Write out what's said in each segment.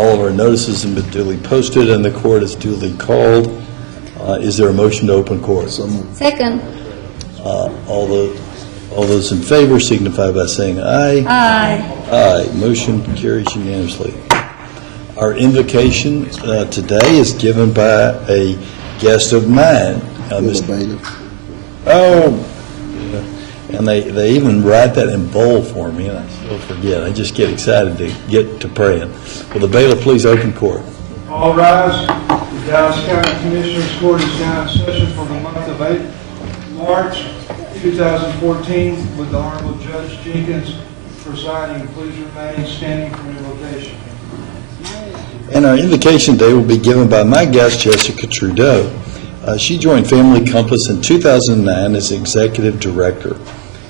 All of our notices have been duly posted and the court is duly called. Is there a motion to open court? Second. All those in favor signify by saying aye. Aye. Aye. Motion carries unanimously. Our invocation today is given by a guest of mine, Mr. Bailiff. Oh, yeah. And they even write that in bold for me, and I still forget. I just get excited to get to praying. Will the bailiff please open court? All rise. The Dallas County Commissioners Court is now in session for the month of March 2014 with the Honorable Judge Jenkins presiding. Please remain standing for invocation. And our invocation today will be given by my guest, Jessica Trudeau. She joined Family Compass in 2009 as executive director.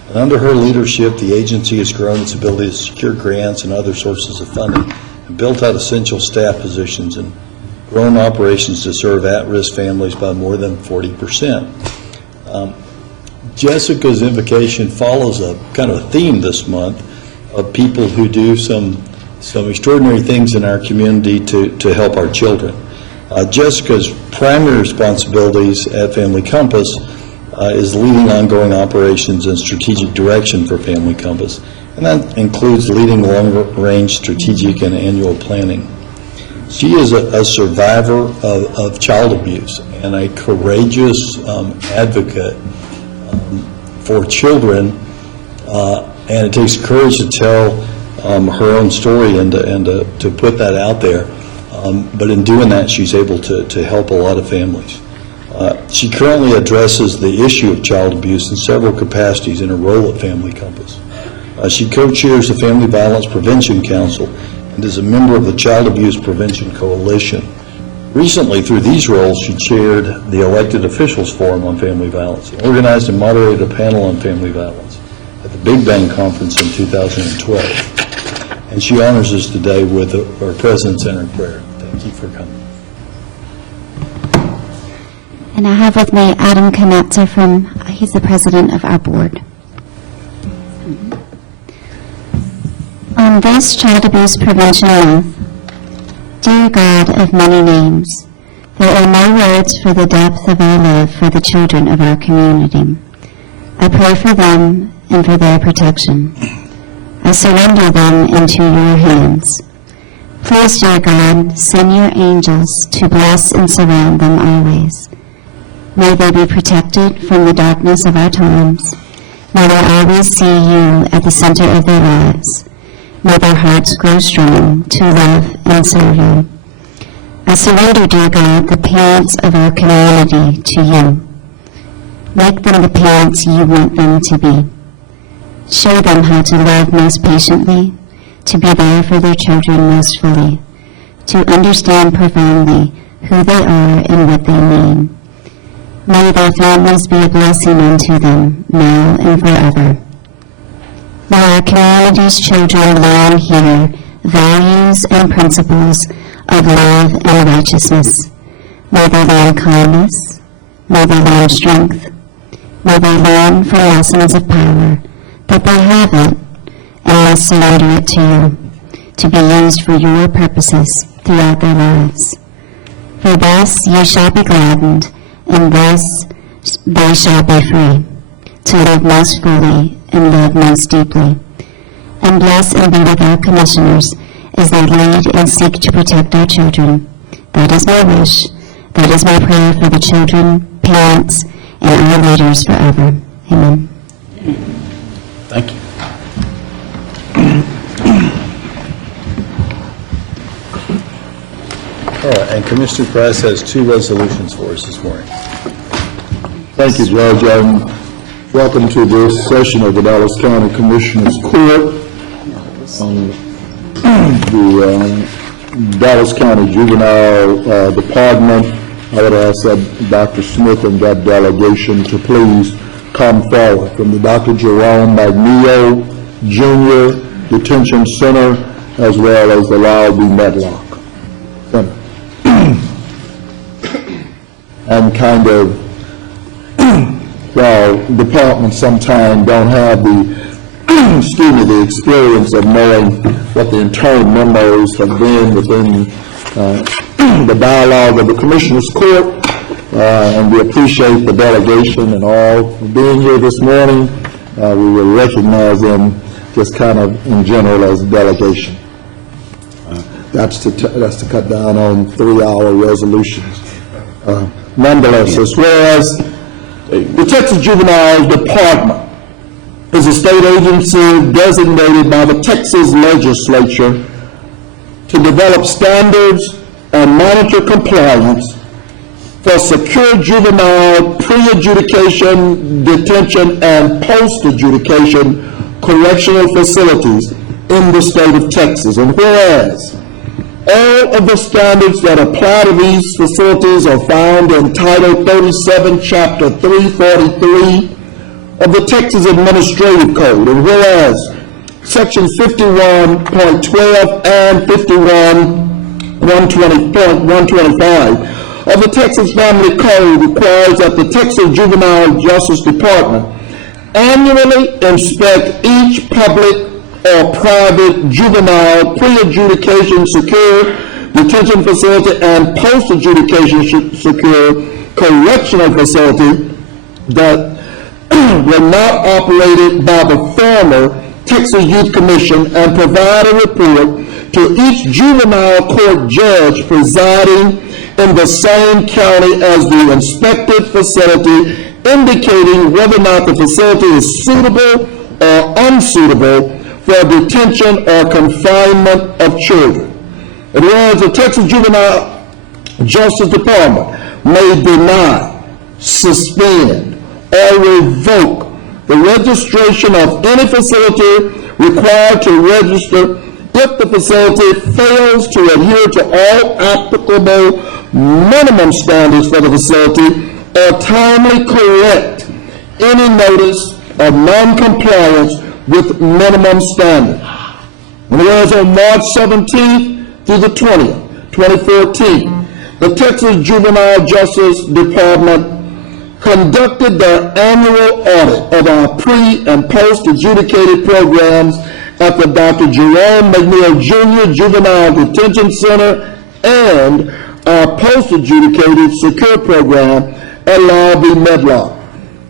And under her leadership, the agency has grown its ability to secure grants and other sources of funding and built out essential staff positions and grown operations to serve at-risk families by more than 40%. Jessica's invocation follows a kind of a theme this month of people who do some extraordinary things in our community to help our children. Jessica's primary responsibilities at Family Compass is leading ongoing operations and strategic direction for Family Compass, and that includes leading long-range strategic and annual planning. She is a survivor of child abuse and a courageous advocate for children, and it takes courage to tell her own story and to put that out there. But in doing that, she's able to help a lot of families. She currently addresses the issue of child abuse in several capacities in her role at Family Compass. She co-chairs the Family Violence Prevention Council and is a member of the Child Abuse Prevention Coalition. Recently, through these roles, she chaired the Elected Officials Forum on Family Violence, organized and moderated a panel on family violence at the Big Bang Conference in 2012. And she honors us today with her presence and her prayer. Thank you for coming. And I have with me Adam Kanatza he's the president of our board. On this Child Abuse Prevention Month, dear God of many names, there are no words for the depth of our love for the children of our community. I pray for them and for their protection. I surrender them into your hands. Please, dear God, send your angels to bless and surround them always. May they be protected from the darkness of our times. May they always see you at the center of their lives. May their hearts grow strong to love and serve you. I surrender, dear God, the parents of our community to you. Make them the parents you want them to be. Show them how to love most patiently, to be there for their children most fully, to understand profoundly who they are and what they mean. May their families be a blessing unto them now and forever. May our community's children learn here values and principles of love and righteousness. May they learn kindness. May they learn strength. May they learn from lessons of power that they have it and must surrender it to you, to be used for your purposes throughout their lives. For thus you shall be gladdened, and thus they shall be free, to live most fully and love most deeply. And bless and be with our commissioners as they lead and seek to protect our children. That is my wish. That is my prayer for the children, parents, and our leaders forever. Amen. Thank you. All right, and Commissioner Price has two resolutions for us this morning. Thank you, Judge. Welcome to this session of the Dallas County Commissioners Court. The Dallas County Juvenile Department, I would ask that Dr. Smith and that delegation to please come forward from the Dr. Jerome Magnillo Jr. Detention Center, as well as the Lyle B. Medlock Center. And kind of, while departments sometimes don't have the excuse me, the experience of knowing what the internal memos have been within the dialogue of the Commissioners Court, and we appreciate the delegation and all being here this morning. We will recognize them just kind of in general as a delegation. That's to cut down on 3-hour resolutions. Nonetheless, as well as the Texas Juvenile Department is a state agency designated by the Texas Legislature to develop standards and monitor compliance for secure juvenile pre-adjudication, detention, and post-adjudication correctional facilities in the state of Texas. And whereas all of the standards that apply to these facilities are found in Title 37, Chapter 343 of the Texas Administrative Code, and whereas Sections 51.12 and 51.125 of the Texas Family Code requires that the Texas Juvenile Justice Department annually inspect each public or private juvenile pre-adjudication secure detention facility and post-adjudication secure correctional facility that were not operated by the former Texas Youth Commission, and provide a report to each juvenile court judge presiding in the same county as the inspected facility, indicating whether or not the facility is suitable or unsuitable for detention or confinement of children. And whereas the Texas Juvenile Justice Department may deny, suspend, or revoke the registration of any facility required to register if the facility fails to adhere to all applicable minimum standards for the facility or timely correct any notice of non-compliance with minimum standards. And whereas on March 17th through the 20th, 2014, the Texas Juvenile Justice Department conducted their annual audit of our pre- and post-adjudicated programs at the Dr. Jerome McNeil Jr. Juvenile Detention Center and our post-adjudicated secure program at Lyle B. Medlock.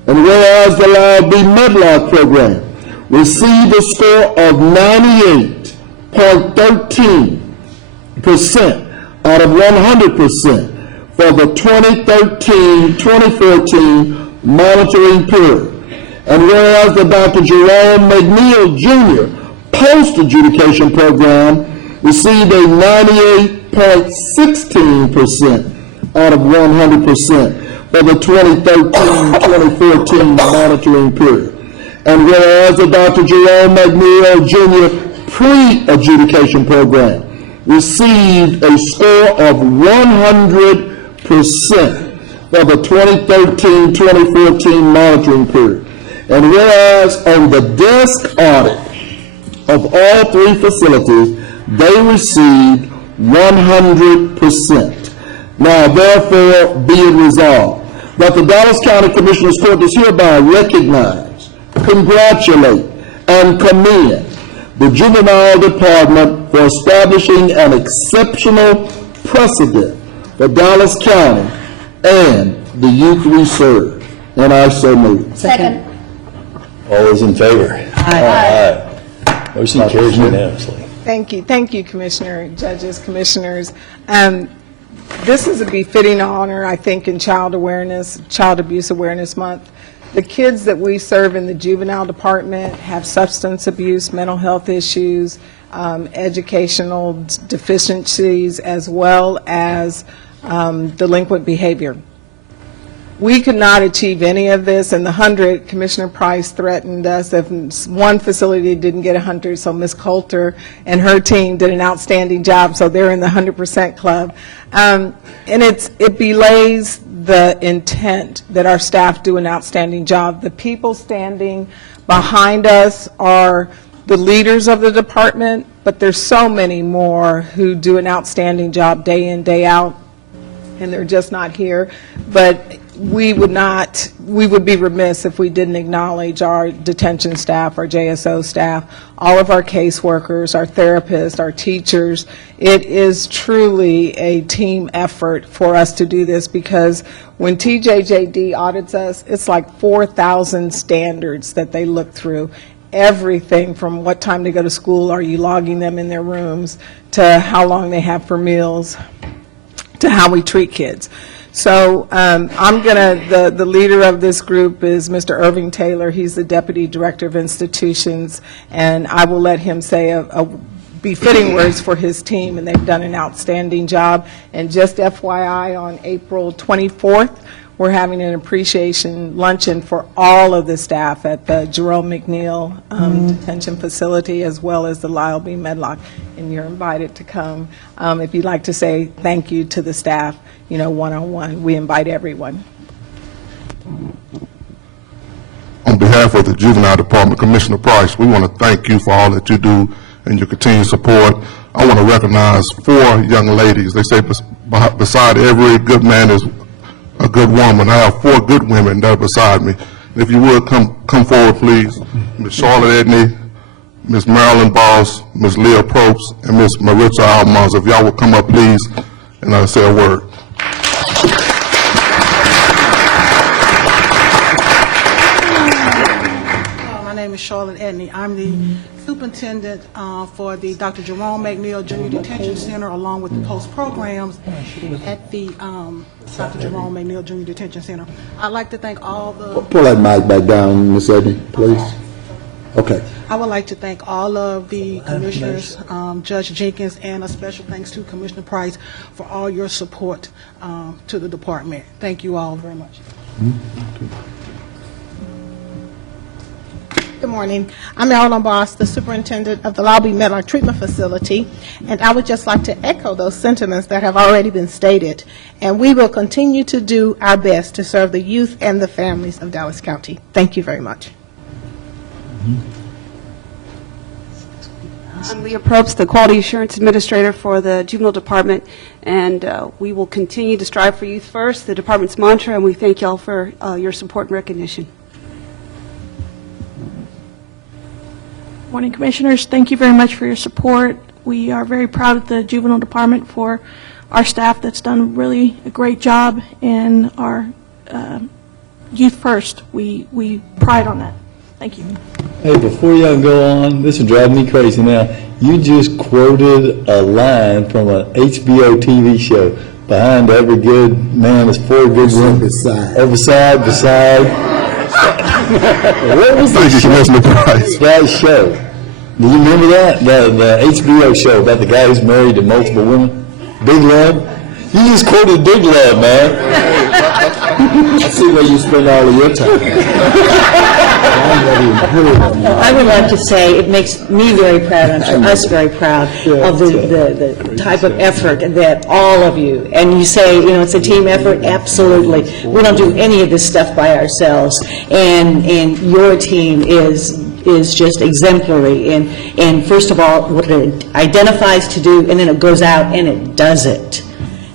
And whereas the Lyle B. Medlock program received a score of 98.13% out of 100% for the 2013-2014 monitoring period. And whereas the Dr. Jerome McNeil Jr. post-adjudication program received a 98.16% out of 100% for the 2013-2014 monitoring period. And whereas the Dr. Jerome McNeil Jr. pre-adjudication program received a score of 100% for the 2013-2014 monitoring period. And whereas on the desk audit of all three facilities, they received 100%. Now, therefore, be it resolved that the Dallas County Commissioners Court does hereby recognize, congratulate, and commend the Juvenile Department for establishing an exceptional precedent for Dallas County and the youth we serve. And I so move. Second. All those in favor? Aye. Motion carries unanimously. Thank you, Commissioner, judges, commissioners. This is a befitting honor, I think, in Child Abuse Awareness Month. The kids that we serve in the juvenile department have substance abuse, mental health issues, educational deficiencies, as well as delinquent behavior. We could not achieve any of this, and the 100, Commissioner Price threatened us if one facility didn't get 100, so Ms. Coulter and her team did an outstanding job, so they're in the 100% club. And it belays the intent that our staff do an outstanding job. The people standing behind us are the leaders of the department, but there's so many more who do an outstanding job day in, day out, and they're just not here. But we would be remiss if we didn't acknowledge our detention staff, our JSO staff, all of our caseworkers, our therapists, our teachers. It is truly a team effort for us to do this, because when TJJD audits us, it's like 4,000 standards that they look through. Everything from what time they go to school, are you logging them in their rooms, to how long they have for meals, to how we treat kids. So the leader of this group is Mr. Irving Taylor. He's the Deputy Director of Institutions, and I will let him say a befitting words for his team, and they've done an outstanding job. And just FYI, on April 24th, we're having an appreciation luncheon for all of the staff at the Jerome McNeil Detention Facility, as well as the Lyle B. Medlock, and you're invited to come. If you'd like to say thank you to the staff, one-on-one, we invite everyone. On behalf of the Juvenile Department, Commissioner Price, we want to thank you for all that you do and your continued support. I want to recognize 4 young ladies. They say beside every good man is a good woman. I have 4 good women that are beside me. And if you would, come forward, please. Ms. Charlotte Edney, Ms. Marilyn Boss, Ms. Leah Probst, and Ms. Maritza Almanza. If y'all would come up, please, and I'll say a word. My name is Charlotte Edney. I'm the superintendent for the Dr. Jerome McNeil Junior Detention Center, along with the post programs at the Dr. Jerome McNeil Junior Detention Center. I'd like to thank all the... Pull that mic back down, Ms. Edney, please. Okay. I would like to thank all of the commissioners, Judge Jenkins, and a special thanks to Commissioner Price for all your support to the department. Thank you all very much. Good morning. I'm Marilyn Boss, the superintendent of the Lyle B. Medlock Treatment Facility, and I would just like to echo those sentiments that have already been stated. And we will continue to do our best to serve the youth and the families of Dallas County. Thank you very much. I'm Leah Probst, the Quality Assurance Administrator for the Juvenile Department, and we will continue to strive for youth first, the department's mantra, and we thank you all for your support and recognition. Morning, Commissioners. Thank you very much for your support. We are very proud of the Juvenile Department for our staff that's done really a great job in our youth first. We pride on that. Thank you. Hey, before y'all go on, this is driving me crazy now. You just quoted a line from an HBO TV show. Behind every good man is 4 good women. Beside. Oh, beside. What was Thank you, Commissioner Price. that show? Do you remember that? The HBO show about the guy who's married to multiple women? Big Love? You just quoted Big Love, man. I see where you spend all of your time. I would like to say it makes me very proud, I'm sure us very proud, of the type of effort that all of you, and you say, it's a team effort, absolutely. We don't do any of this stuff by ourselves, and your team is just exemplary, and first of all, what it identifies to do, and then it goes out and it does it.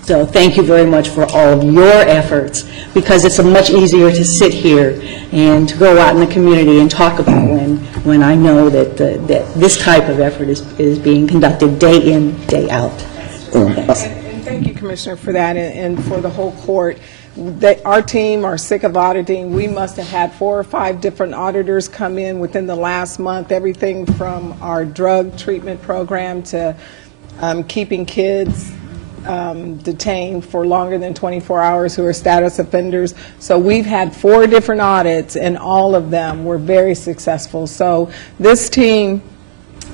So thank you very much for all of your efforts, because it's much easier to sit here and to go out in the community and talk about when I know that this type of effort is being conducted day in, day out. Thanks. And thank you, Commissioner, for that, and for the whole court. Our team are sick of auditing. We must have had 4 or 5 different auditors come in within the last month, everything from our drug treatment program to keeping kids detained for longer than 24 hours who are status offenders. So we've had 4 different audits, and all of them were very successful. So this team,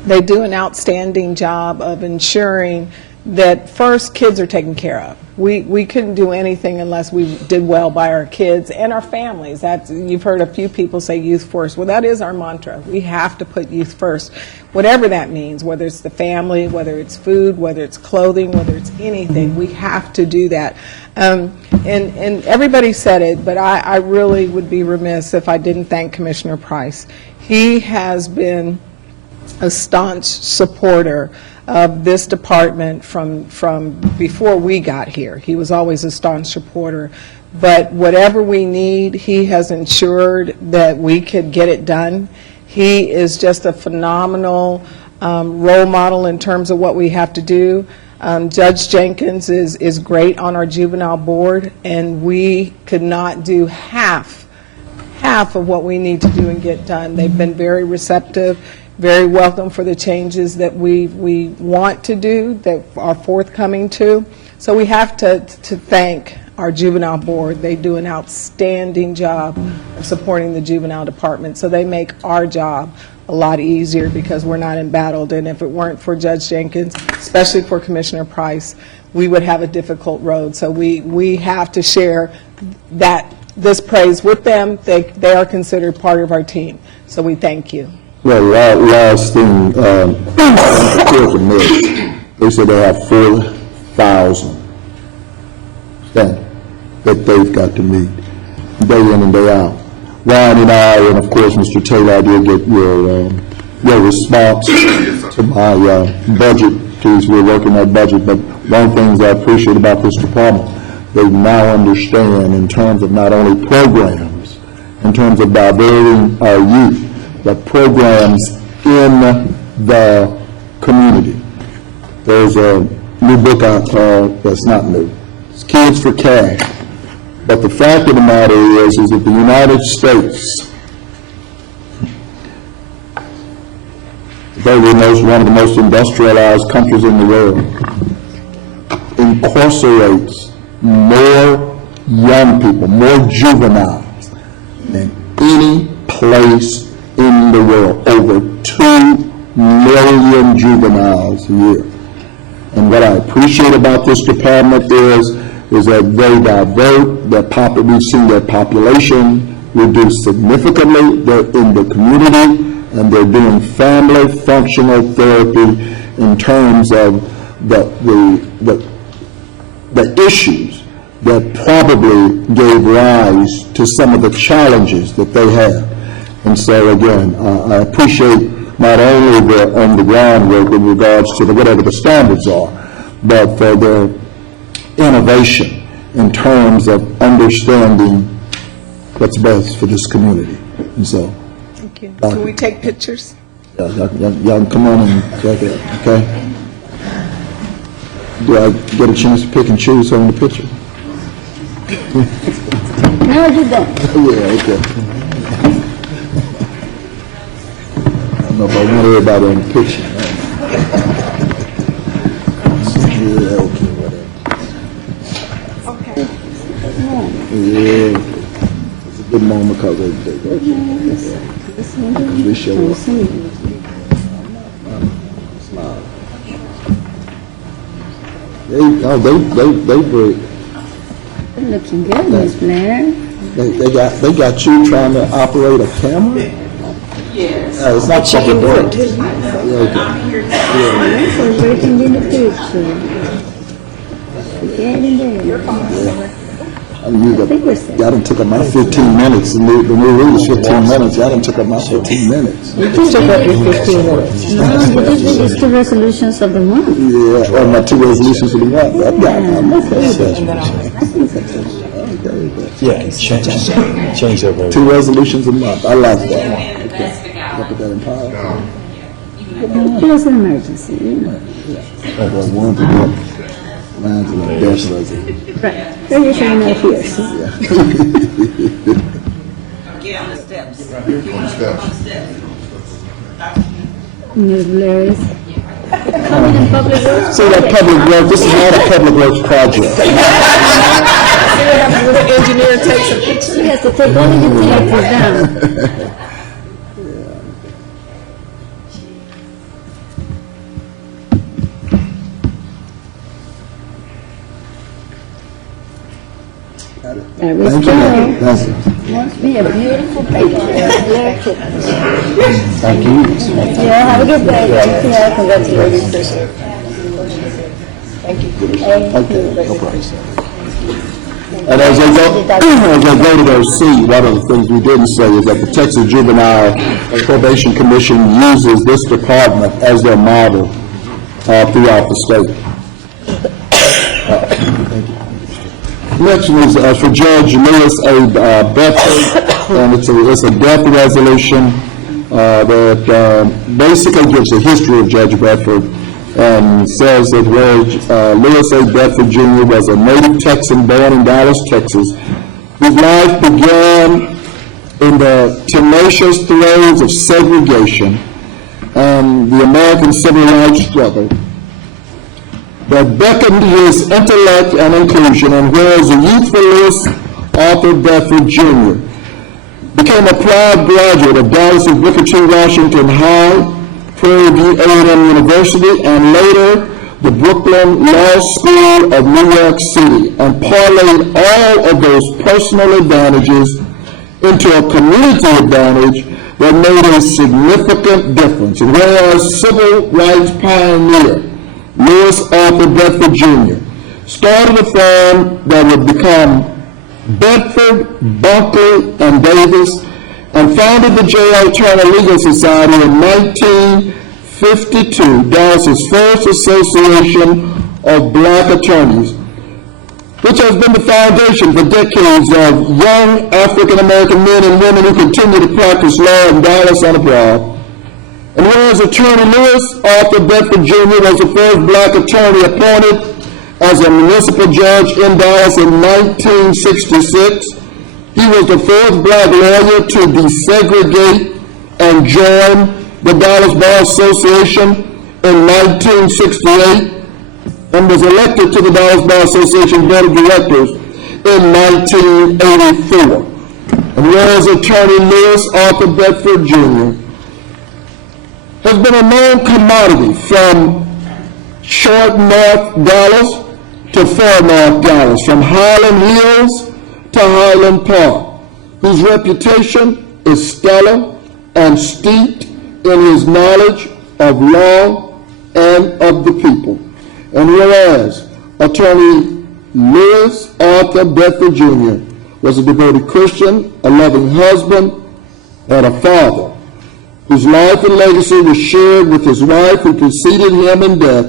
they do an outstanding job of ensuring that first kids are taken care of. We couldn't do anything unless we did well by our kids and our families. You've heard a few people say youth first. Well, that is our mantra. We have to put youth first, whatever that means, whether it's the family, whether it's food, whether it's clothing, whether it's anything. We have to do that. And everybody said it, but I really would be remiss if I didn't thank Commissioner Price. He has been a staunch supporter of this department from before we got here. He was always a staunch supporter. But whatever we need, he has ensured that we could get it done. He is just a phenomenal role model in terms of what we have to do. Judge Jenkins is great on our juvenile board, and we could not do half of what we need to do and get done. They've been very receptive, very welcome for the changes that we want to do, that are forthcoming to. So we have to thank our juvenile board. They do an outstanding job of supporting the juvenile department. So they make our job a lot easier because we're not embattled. And if it weren't for Judge Jenkins, especially for Commissioner Price, we would have a difficult road. So we have to share this praise with them. They are considered part of our team. So we thank you. Well, last thing, they said they have 4,000 that they've got to meet day in and day out. Ryan and I, and of course Mr. Taylor, I did get your response to my budget, because we're working that budget. But one of the things I appreciate about this department, they now understand in terms of not only programs, in terms of diverting our youth, but programs in the community. There's a new book out called, that's not new, it's Kids for Cash. But the fact of the matter is that the United States, though we're one of the most industrialized countries in the world, incarcerates more young people, more juveniles than any place in the world. Over 2 million juveniles a year. And what I appreciate about this department is that they divert we've seen their population reduce significantly. They're in the community, and they're doing family functional therapy in terms of the issues that probably gave rise to some of the challenges that they have. And so again, I appreciate not only the on-the-ground work in regards to whatever the standards are, but for their innovation in terms of understanding what's best for this community. And so, Thank you. Can we take pictures? y'all can come on and check it out, okay? Do I get a chance to pick and choose on the picture? No, you don't. Yeah, okay. I don't know if I want everybody on the picture. Yeah, okay, whatever. Okay. Yeah, it's a good moment because they show up. They break. Looking good, Miss Blair. They got you trying to operate a camera? Yes. It's not public work. So breaking in the picture. Get in there. Y'all done took up my 15 minutes, and the new rule is 15 minutes. Y'all done took up my 15 minutes. You took up your 15 minutes. No, but this is 2 resolutions of the month. Yeah, my 2 resolutions of the month. Yeah, change that. 2 resolutions a month. I like that. Okay. I'll put that in power. It was an emergency, you know. One to one. Mine's a little best resolution. Right. They're usually not here, see? Get on the steps. Ms. Blair is. See, that public work, this is not a public works project. The engineer takes a picture. She has to take all of the utilities down. There we Thank go. you. Thank you. Must be a beautiful picture. Thank you. Yeah, have a good day. Thank you. Congratulations. Thank you. Okay, no problem. And as they go to their seat, one of the things we didn't say is that the Texas Juvenile Probation Commission uses this department as their model throughout the state. Next was for Judge Lewis A. Bedford, and it's a death resolution that basically gives a history of Judge Bedford and says that Lewis A. Bedford Jr. was a native Texan born in Dallas, Texas, whose life began in the tenacious throes of segregation and the American Civil Rights struggle that beckoned his intellect and inclusion, and whereas the youthful Lewis Arthur Bedford Jr. became a proud graduate of Dallas and Booker T. Washington High, Prairie View A&M University, and later the Brooklyn Law School of New York City, and parlayed all of those personal advantages into a community advantage that made a significant difference. And whereas civil rights pioneer Lewis Arthur Bedford Jr. started a firm that would become Bedford, Bunkley, and Davis, and founded the J.R. Turner Legal Society in 1952, Dallas's first association of black attorneys, which has been the foundation for decades of young African-American men and women who continue to practice law in Dallas and abroad. And whereas Attorney Lewis Arthur Bedford Jr. was the first black attorney appointed as a municipal judge in Dallas in 1966, he was the first black lawyer to desegregate and join the Dallas Bar Association in 1968, and was elected to the Dallas Bar Association Board of Directors in 1984. And whereas Attorney Lewis Arthur Bedford Jr. has been a known commodity from short North Dallas to far North Dallas, from Highland Hills to Highland Park, whose reputation is stellar and steeped in his knowledge of law and of the people. And whereas Attorney Lewis Arthur Bedford Jr. was a devoted Christian, a loving husband, and a father, whose life and legacy was shared with his wife who preceded him in death,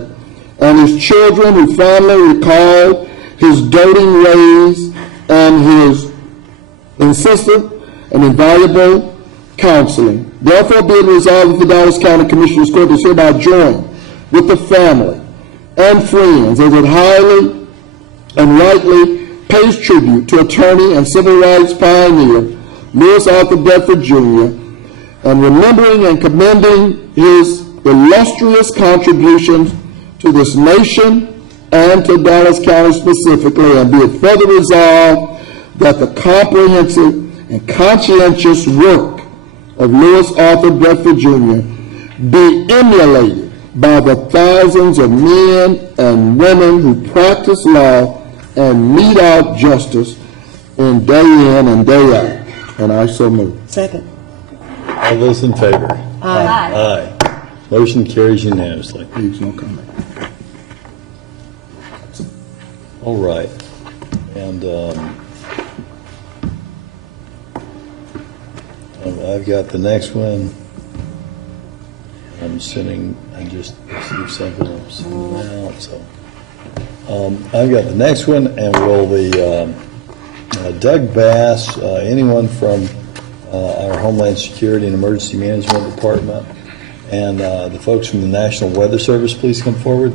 and his children who fondly recalled his doting ways and his insistent and invaluable counseling. Therefore, be it resolved that the Dallas County Commissioners Court is hereby joined with the family and friends as it highly and rightly pays tribute to attorney and civil rights pioneer Lewis Arthur Bedford Jr., and remembering and commending his illustrious contributions to this nation and to Dallas County specifically, and be it further resolved that the comprehensive and conscientious work of Lewis Arthur Bedford Jr. be emulated by the thousands of men and women who practice law and mete out justice in and day out. And I so move. Second. All those in favor? Aye. Aye. Motion carries unanimously. Please, no comment. All right. And I've got the next one. I just received something, I'm sending it out, so. I've got the next one, and will the Doug Bass, anyone from our Homeland Security and Emergency Management Department, and the folks from the National Weather Service, please come forward.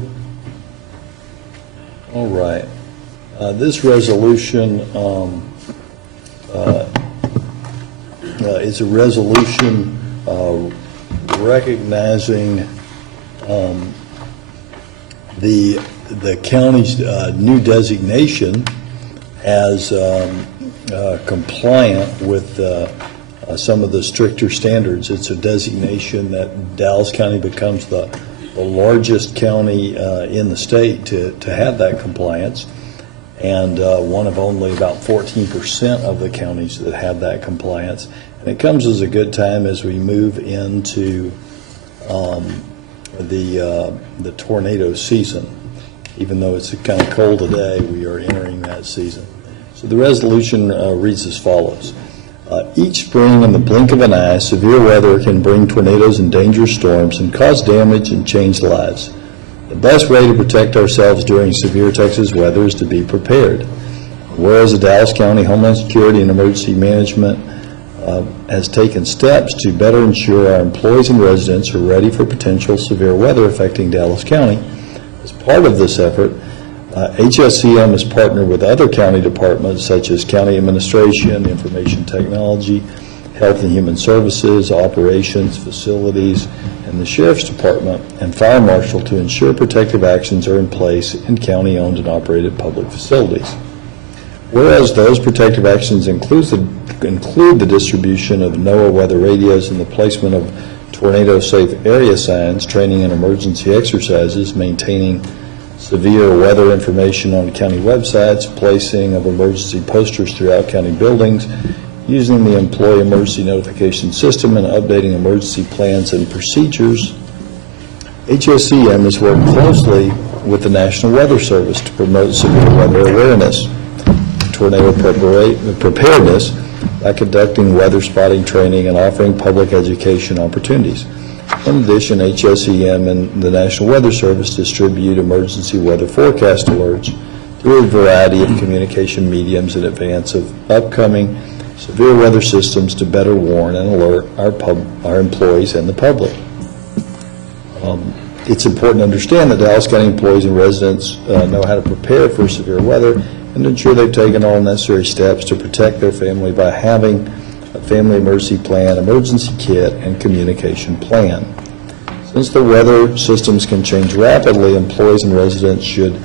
All right. This resolution is a resolution recognizing the county's new designation as compliant with some of the stricter standards. It's a designation that Dallas County becomes the largest county in the state to have that compliance, and one of only about 14% of the counties that have that compliance. And it comes as a good time as we move into the tornado season. Even though it's kind of cold today, we are entering that season. So the resolution reads as follows. Each spring, in the blink of an eye, severe weather can bring tornadoes and dangerous storms and cause damage and change lives. The best way to protect ourselves during severe Texas weather is to be prepared. Whereas the Dallas County Homeland Security and Emergency Management has taken steps to better ensure our employees and residents are ready for potential severe weather affecting Dallas County. As part of this effort, HSCM has partnered with other county departments such as County Administration, Information Technology, Health and Human Services, Operations, Facilities, and the Sheriff's Department and Fire Marshal to ensure protective actions are in place in county-owned and operated public facilities. Whereas those protective actions include the distribution of NOAA weather radios and the placement of tornado-safe area signs, training and emergency exercises, maintaining severe weather information on county websites, placing of emergency posters throughout county buildings, using the employee emergency notification system, and updating emergency plans and procedures, HSCM has worked closely with the National Weather Service to promote severe weather awareness, tornado preparedness by conducting weather spotting training and offering public education opportunities. In addition, HSCM and the National Weather Service distribute emergency weather forecast alerts through a variety of communication mediums in advance of upcoming severe weather systems to better warn and alert our employees and the public. It's important to understand that Dallas County employees and residents know how to prepare for severe weather and to ensure they've taken all necessary steps to protect their family by having a family emergency plan, emergency kit, and communication plan. Since the weather systems can change rapidly, employees and residents should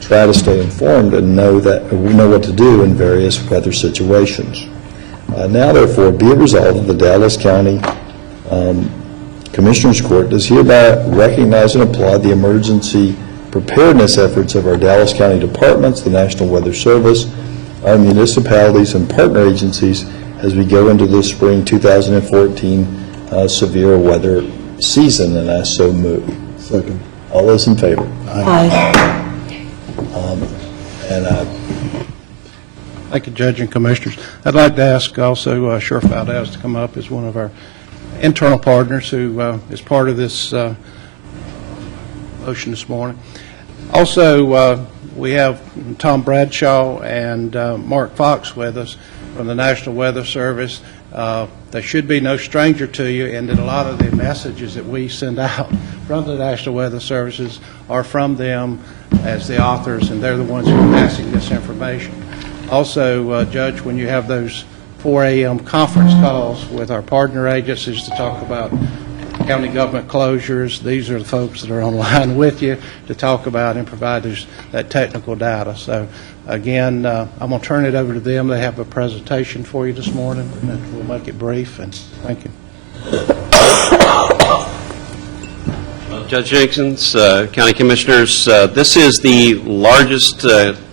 try to stay informed and know what to do in various weather situations. Now, therefore, be it resolved that the Dallas County Commissioners Court does hereby recognize and applaud the emergency preparedness efforts of our Dallas County departments, the National Weather Service, our municipalities, and partner agencies as we go into this spring 2014 severe weather season, and I so move. Second. All those in favor? Aye. Thank you, Judge and Commissioners. I'd like to ask also Sheriff Valdez to come up as one of our internal partners who is part of this motion this morning. Also, we have Tom Bradshaw and Mark Fox with us from the National Weather Service. They should be no stranger to you, and that a lot of the messages that we send out from the National Weather Services are from them as the authors, and they're the ones who are passing this information. Also, Judge, when you have those 4 a.m. conference calls with our partner agencies to talk about county government closures, these are the folks that are online with you to talk about and provide that technical data. So, again, I'm going to turn it over to them. They have a presentation for you this morning, and we'll make it brief, and thank you. Judge Jenkins, County Commissioners, this is the largest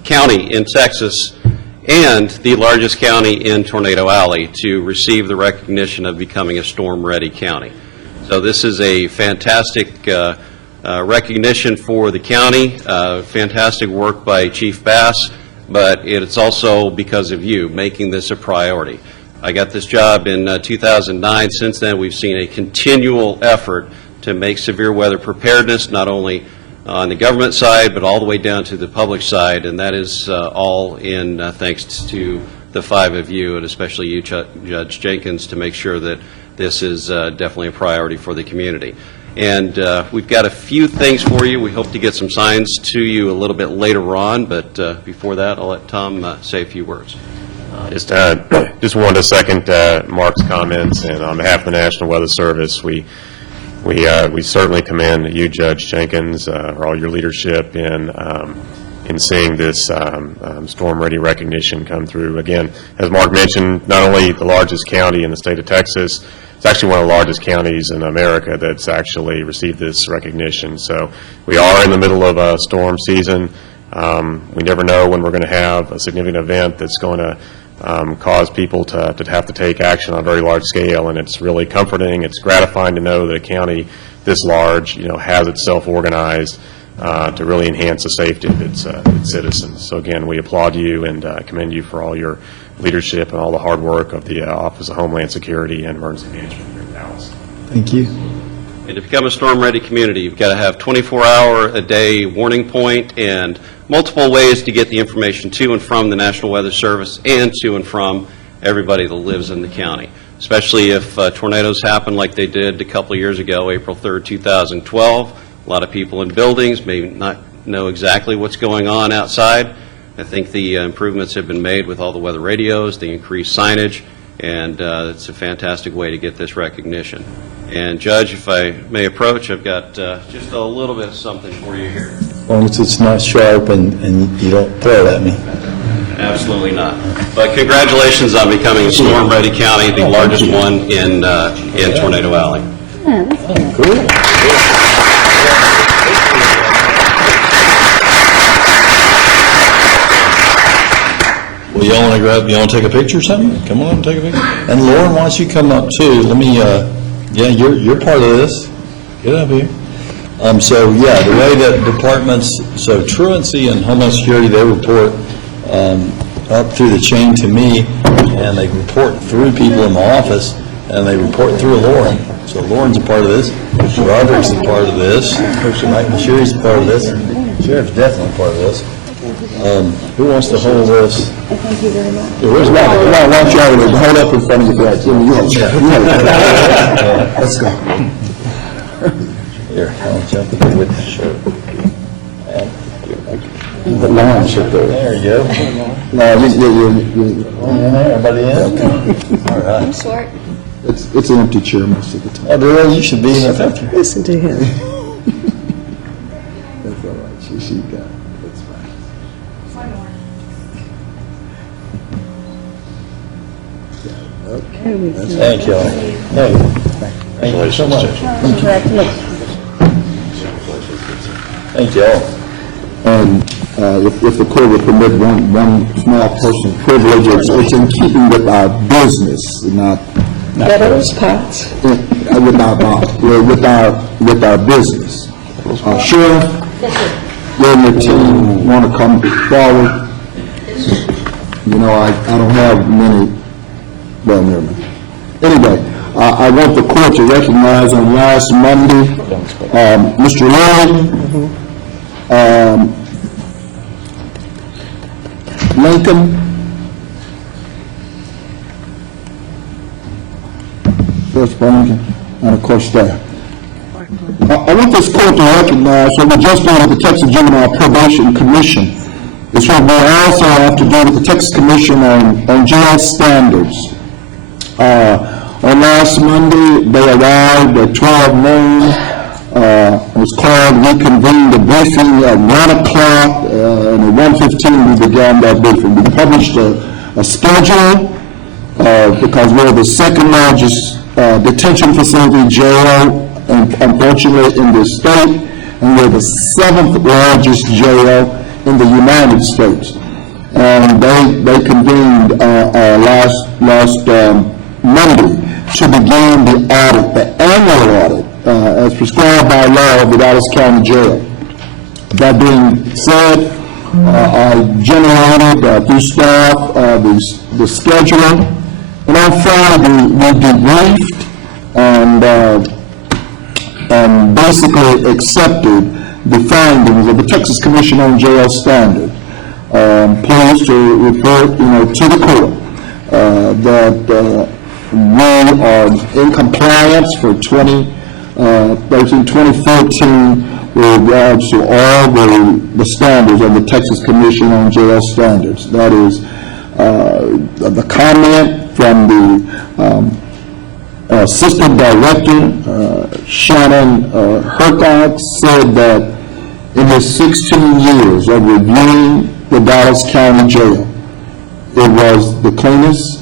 county in Texas and the largest county in Tornado Alley to receive the recognition of becoming a storm-ready county. So this is a fantastic recognition for the county, fantastic work by Chief Bass, but it's also because of you making this a priority. I got this job in 2009. Since then, we've seen a continual effort to make severe weather preparedness not only on the government side, but all the way down to the public side, and that is all in thanks to the 5 of you, and especially you, Judge Jenkins, to make sure that this is definitely a priority for the community. And we've got a few things for you. We hope to get some signs to you a little bit later on, but before that, I'll let Tom say a few words. Just wanted to second Mark's comments, and on behalf of the National Weather Service, we certainly commend you, Judge Jenkins, for all your leadership in seeing this storm-ready recognition come through. Again, as Mark mentioned, not only the largest county in the state of Texas, it's actually one of the largest counties in America that's actually received this recognition. So we are in the middle of a storm season. We never know when we're going to have a significant event that's going to cause people to have to take action on a very large scale, and it's really comforting. It's gratifying to know that a county this large, has itself organized to really enhance the safety of its citizens. So again, we applaud you and commend you for all your leadership and all the hard work of the Office of Homeland Security and Emergency Management here in Dallas. Thank you. And to become a storm-ready community, you've got to have 24-hour-a-day warning point and multiple ways to get the information to and from the National Weather Service and to and from everybody that lives in the county, especially if tornadoes happen like they did a couple of years ago, April 3rd, 2012. A lot of people in buildings may not know exactly what's going on outside. I think the improvements have been made with all the weather radios, the increased signage, and it's a fantastic way to get this recognition. And Judge, if I may approach, I've got just a little bit of something for you here. As long as it's not sharp and you don't throw it at me. Absolutely not. But congratulations on becoming a storm-ready county, the largest one in Tornado Alley. Cool. Well, you want to take a picture or something? Come on, take a picture. And Lauren, why don't you come up too? Let me, yeah, you're part of this. Get up here. So, yeah, the way that departments, so truancy and Homeland Security, they report up through the chain to me, and they report through people in my office, and they report through Lauren. So Lauren's a part of this. Roderick's a part of this. Mike Mashiri's a part of this. Sheriff's definitely part of this. Who wants to hold this? Thank you very much. Where's Robert? Why don't you hold up in front of your back? You hold it. Let's go. Here, I'll jump in with the shirt. The line sit there. There you go. No, Everybody in? All right. I'm short. it's an empty chair most of the time. Oh, Darrell, you should be in that picture. Listen to him. That's all right. She got it. That's fine. Thank you all. Thank you so much. Thank you all. And if the court would permit one small personal privilege, it's in keeping with our business, not Those pots. with our business. Sheriff, you and your team want to come forward? You know, I don't have many, well, never mind. Anyway, I want the court to recognize on last Monday, Mr. Lloyd, Lincoln, First Barrington, and of course staff. I want this court to recognize what we just did with the Texas Juvenile Probation Commission. It's what we also have to do with the Texas Commission on jail standards. On last Monday, they arrived at 12 noon. It was called, we convened the briefing at 1 o'clock, and at 1:15 we began that briefing. We published a schedule because we're the second largest detention facility jail, unfortunately, in the state, and we're the seventh largest jail in the United States. And they convened last Monday to begin the audit, the annual audit, as prescribed by law of the Dallas County Jail. That being said, I generated through staff the schedule, and on Friday we debriefed and basically accepted the findings of the Texas Commission on Jail Standard. Pleased to report, to the court that we are in compliance for 2014 with regards to all the standards of the Texas Commission on Jail Standards. That is, the comment from the Assistant Director, Shannon Hercog, said that in his 16 years of reviewing the Dallas County Jail, it was the cleanest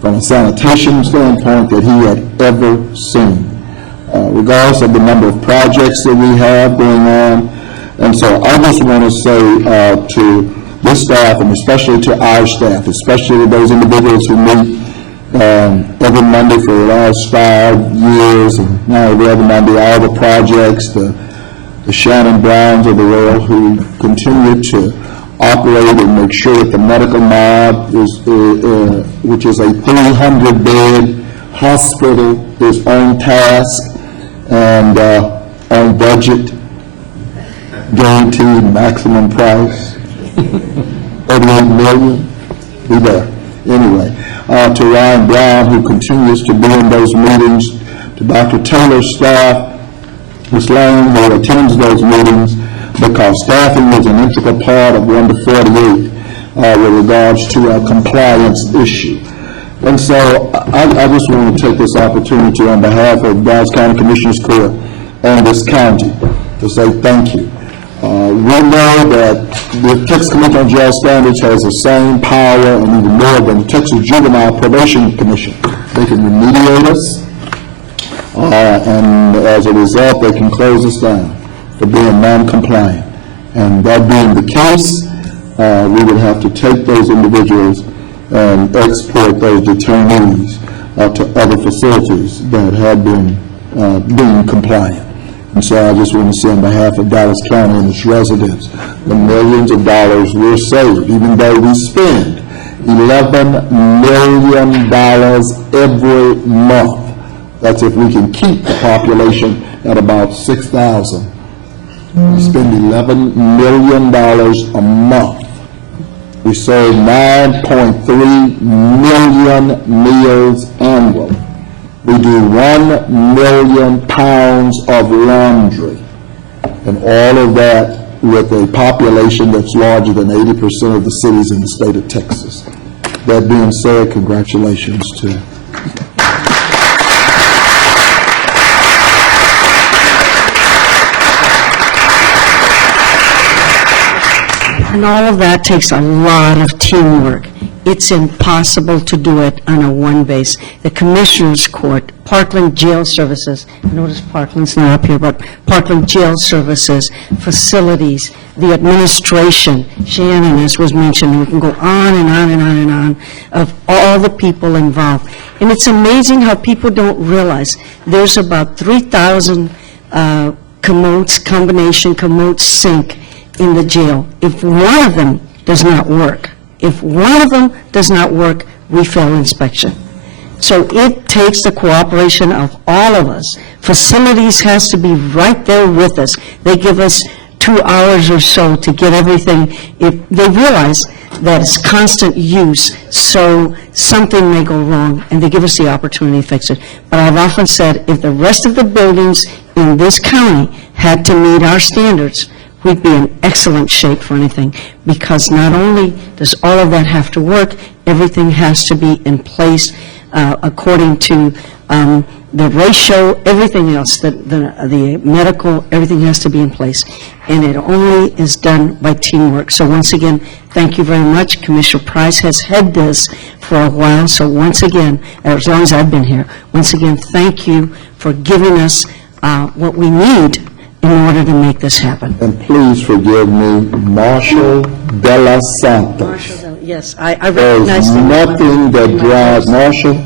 from a sanitation standpoint that he had ever seen, regardless of the number of projects that we have going on. And so I just want to say to this staff, and especially to our staff, especially those individuals who meet every Monday for the last 5 years, and now every other Monday, all the projects, the the Shannon Browns of the world who continue to operate and make sure that the medical mob is, which is a 300-bed hospital, is on task and on budget, guaranteed maximum price, 38 million, be there. Anyway, to Ryan Brown, who continues to be in those meetings, to Dr. Taylor's staff, Ms. Lane, who attends those meetings, because staffing is an integral part of 1 to 48 with regards to our compliance issue. And so I just want to take this opportunity on behalf of Dallas County Commissioners Court and this county to say thank you. We know that the Texas Commission on Jail Standards has the same power and even more than the Texas Juvenile Probation Commission. They can remediate us, and as a result, they can close us down for being non-compliant. And that being the case, we would have to take those individuals and export those detainees to other facilities that have been being compliant. And so I just want to say on behalf of Dallas County and its residents, the millions of dollars we're saved, even though we spend $11 million every month. That's if we can keep the population at about 6,000. We spend $11 million a month. We serve 9.3 million meals annually. We do 1 million pounds of laundry, and all of that with a population that's larger than 80% of the cities in the state of Texas. That being said, congratulations to And all of that takes a lot of teamwork. It's impossible to do it on a one base. The Commissioners Court, Parkland Jail Services, notice Parkland's not up here, but Parkland Jail Services, facilities, the administration, Shannon, as was mentioned, we can go on and on and on and on, of all the people involved. And it's amazing how people don't realize there's about 3,000 commodes, combination commode sink in the jail. If one of them does not work, we fail inspection. So it takes the cooperation of all of us. Facilities has to be right there with us. They give us 2 hours or so to get everything. If they realize that it's constant use, so something may go wrong, and they give us the opportunity to fix it. But I've often said, if the rest of the buildings in this county had to meet our standards, we'd be in excellent shape for anything, because not only does all of that have to work, everything has to be in place according to the ratio, everything else, the medical, everything has to be in place. And it only is done by teamwork. So once again, thank you very much. Commissioner Price has had this for a while, so once again, as long as I've been here, once again, thank you for giving us what we need in order to make this happen. And please forgive me, Marshall De La Santos. Yes, I recognize There's nothing that drives, Marshall,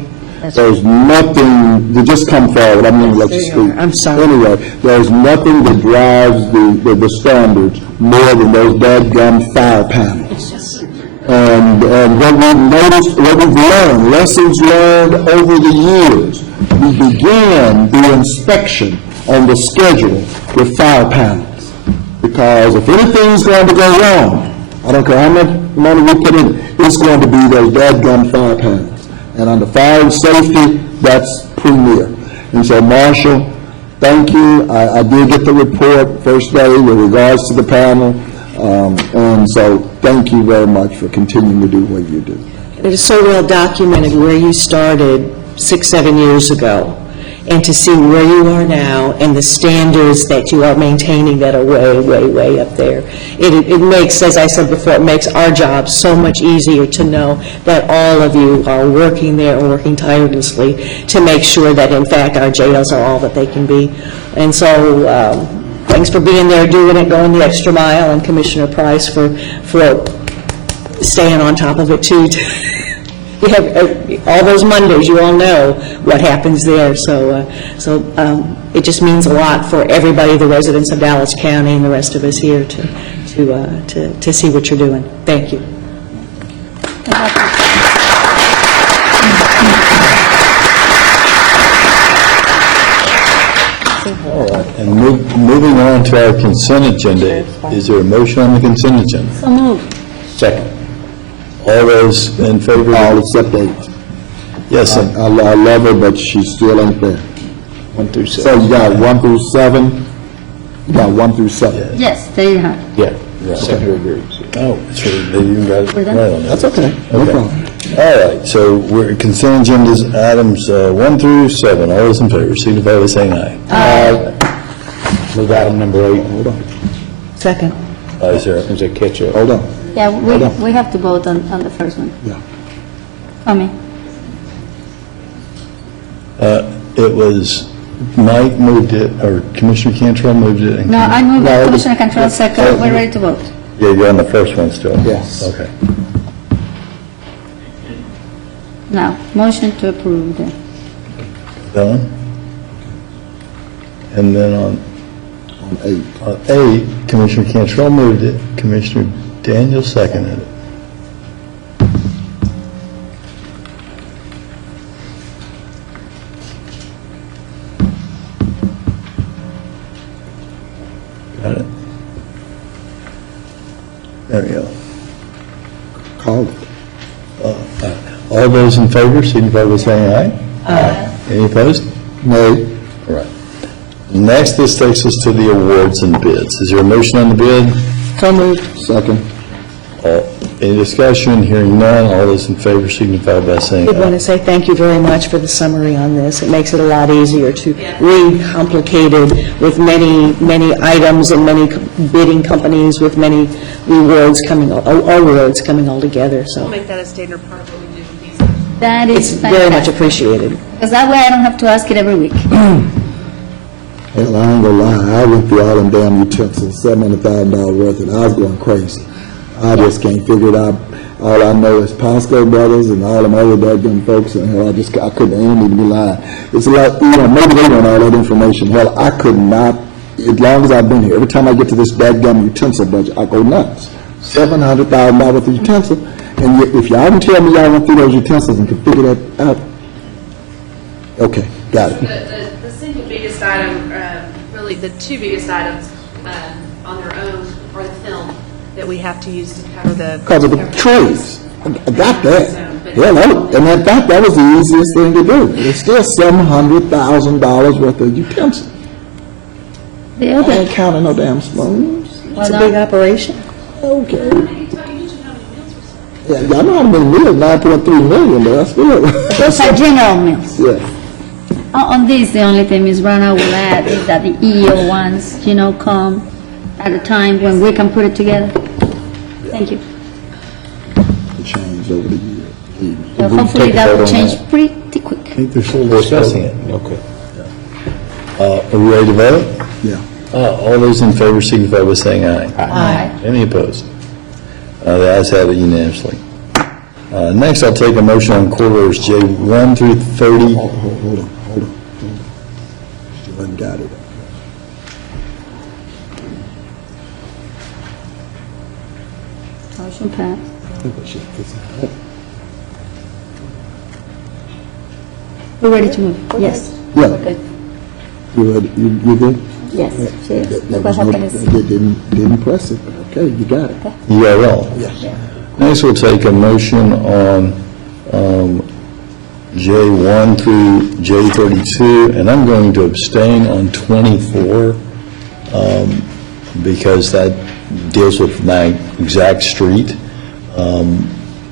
there's nothing, to just come forward, I'm going to let you speak. I'm sorry. Anyway, there's nothing that drives the standards more than those dadgum fire panels. And what we've noticed, what we've learned, lessons learned over the years, we began the inspection on the schedule with fire panels. Because if anything's going to go wrong, I don't care how much money we put in, it's going to be those dadgum fire panels. And under fire and safety, that's premier. And so, Marshall, thank you. I did get the report first day with regards to the panel. And so, thank you very much for continuing to do what you do. It is so well documented where you started 6-7 years ago, and to see where you are now and the standards that you are maintaining that are way, way, way up there. It makes, as I said before, it makes our job so much easier to know that all of you are working there and working tirelessly to make sure that, in fact, our jails are all that they can be. And so, thanks for being there, doing it, going the extra mile, and Commissioner Price for staying on top of it, too. You have all those Mondays, you all know what happens there. So it just means a lot for everybody, the residents of Dallas County and the rest of us here to see what you're doing. Thank you. All right, and moving on to our consent agenda, is there a motion on the consent agenda? So moved. Second. All those in favor? All except 8. Yes, and I love her, but she still ain't there. 1 through 7. So you got 1 through 7, you got 1 through 7. Yes, there you have. Yeah. Secretary agrees. Oh, that's right, they even got it We're done? right on that. That's okay, no Okay. problem. All right, so we're consent agendas, items 1 through 7. All those in favor, signify by saying aye. Move item number 8. Hold on. Second. Is there? There's a catch-up. Hold on. Yeah, we have to vote on the first one. Yeah. Tommy? It was, Mike moved it, or Commissioner Cantrell moved it. and- No, I moved No, it. it was- Commissioner Control second. We're ready to vote. Yeah, you're on the first one still? Yes. Okay. Now, motion to approve then. That one? And then on 8. 8, Commissioner Cantrell moved it, Commissioner Daniel seconded it. Got it? There we go. Called it. All those in favor, signify by saying aye. Aye. Any opposed? Nay. All right. Next, this takes us to the awards and bids. Is there a motion on the bid? So moved. Second. Any discussion? Hearing none. All those in favor signify by saying I did want aye. to say thank you very much for the summary on this. It makes it a lot easier to read complicated with many, many items and many bidding companies with many rewards coming, awards coming all together, so Make that a standard part of what we do with these. That it's is very much fantastic. appreciated. Because that way I don't have to ask it every week. Hell, I ain't gonna lie, I went through all them damn utensils, $700,000 worth, and I was going crazy. I just can't figure it out. All I know is Pasco Brothers and all them other dadgum folks, and hell, I couldn't even be lying. It's a lot, maybe they want all that information. Hell, I could not, as long as I've been here, every time I get to this dadgum utensil budget, I go nuts. $700,000 worth of utensil, and yet, if y'all can tell me y'all went through those utensils and can figure that out, okay, got it. The single biggest item, really the two biggest items on their own are the film that we have to use to cover the... Because of the trays. I got that. Hell, and in fact, that was the easiest thing to do. It's still $700,000 worth of utensils. The I other, ain't counting no damn spoons. It's a big operation. Okay. Yeah, y'all know how many meals, 9.3 million, but that's good. those are general meals. Yeah. On this, the only thing Ms. Rana will add is that the EO ones, come at a time when we can put it together. Thank you. It changed over the years. So hopefully that will change pretty quick. I think they're still discussing it. Okay. Are we ready to vote? Yeah. All those in favor signify by saying aye. Aye. Any opposed? The ayes have it unanimously. Next, I'll take a motion on court orders J1 through 30. Hold on. Still ain't got it. Motion passed. We're ready to move. Yes. Yeah. Okay. You ready? You good? Yes, she is. There Look what was no- happened is, Didn't press it, but okay, you got it. You got it all. Yes. Next, we'll take a motion on J1 through J32, and I'm going to abstain on 24 because that deals with my exact street,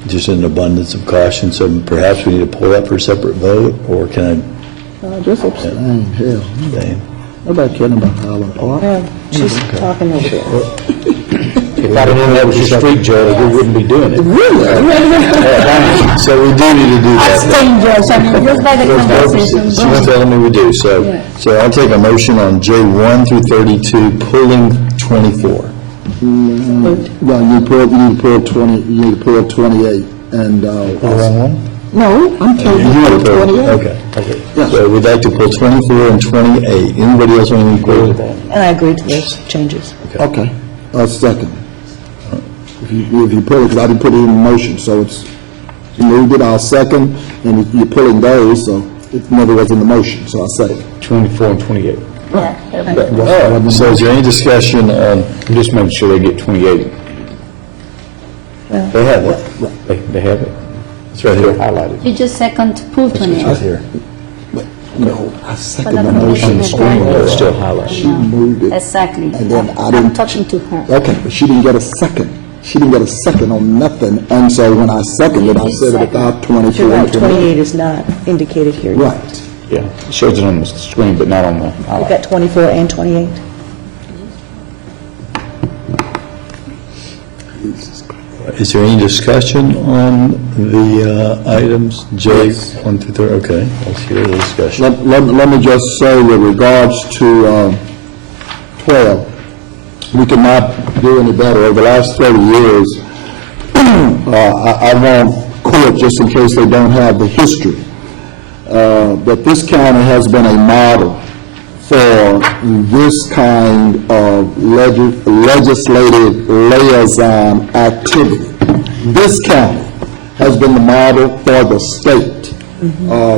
just in an abundance of caution, so perhaps we need to pull that for a separate vote, or can Just abstain, hell. I abstain? Nobody caring about Highland Park. She's talking over there. If I didn't know that was your street, Joe, we wouldn't be doing it. Really? So we do need to do that. abstain, Judge, I mean, just by the conversation. She's telling me we do, so I'll take a motion on J1 through 32, pulling 24. No, you need to pull 20, you need to pull 28, and, The wrong one? No, I'm telling You you, want to pull- 28. Okay. Yes. So we'd like to pull 24 and 28. Anybody else want to agree with that? And I agree to those changes. Okay, second. If you pull it, because I didn't put it in motion, so it's, you moved it, I'll second, and you're pulling those, so it never was in the motion, so I'll say. 24 and 28. So is there any discussion on, I'm just making sure they get 28. they have it, They have it. it's right here. Highlighted. You just second to pull 28. Right here. No, I second But the the motion. motion is It's still highlighted. She moved it. Exactly. And then I I'm didn't- talking to her. Okay, but she didn't get a second. She didn't get a second on nothing, and so when I seconded, I said it without 24 You're and right, 28. 28 is not indicated here. Right. Yeah, it shows it on the screen, but not on the You've highlight. got 24 and 28. Is there any discussion on the items, J, 1 through 3? Okay, let's hear the discussion. Let me just say with regards to 12, we cannot do any better. Over the last 30 years, I won't quote just in case they don't have the history, that this county has been a model for this kind of legislative liaison activity. This county has been the model for the state.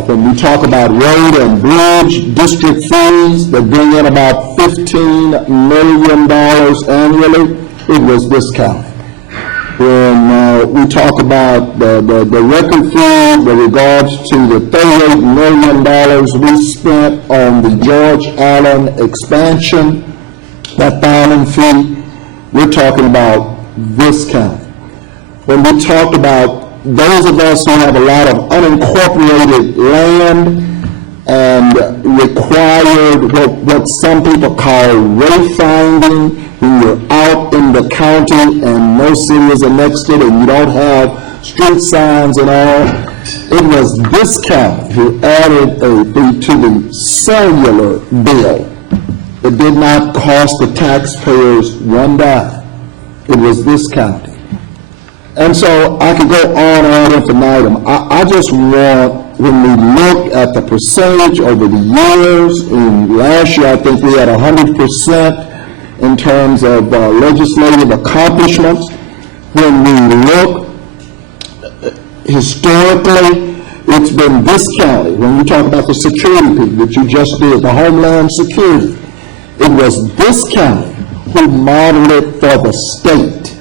When we talk about road and bridge district fees that bring in about $15 million annually, it was this county. When we talk about the record fee with regards to the $38 million we spent on the George Allen expansion, that filing fee, we're talking about this county. When we talked about those of us who have a lot of unincorporated land and required what some people call wayfinding, when you're out in the county and no city is annexed it and you don't have street signs and all, it was this county who added a fee to the cellular bill. It did not cost the taxpayers one dime. It was this county. And so I could go on and on infinitum. I just want, when we look at the percentage over the years, and last year I think we had 100% in terms of legislative accomplishments. When we look historically, it's been this county. When we talk about the security people that you just did, the Homeland Security, it was this county who modeled it for the state,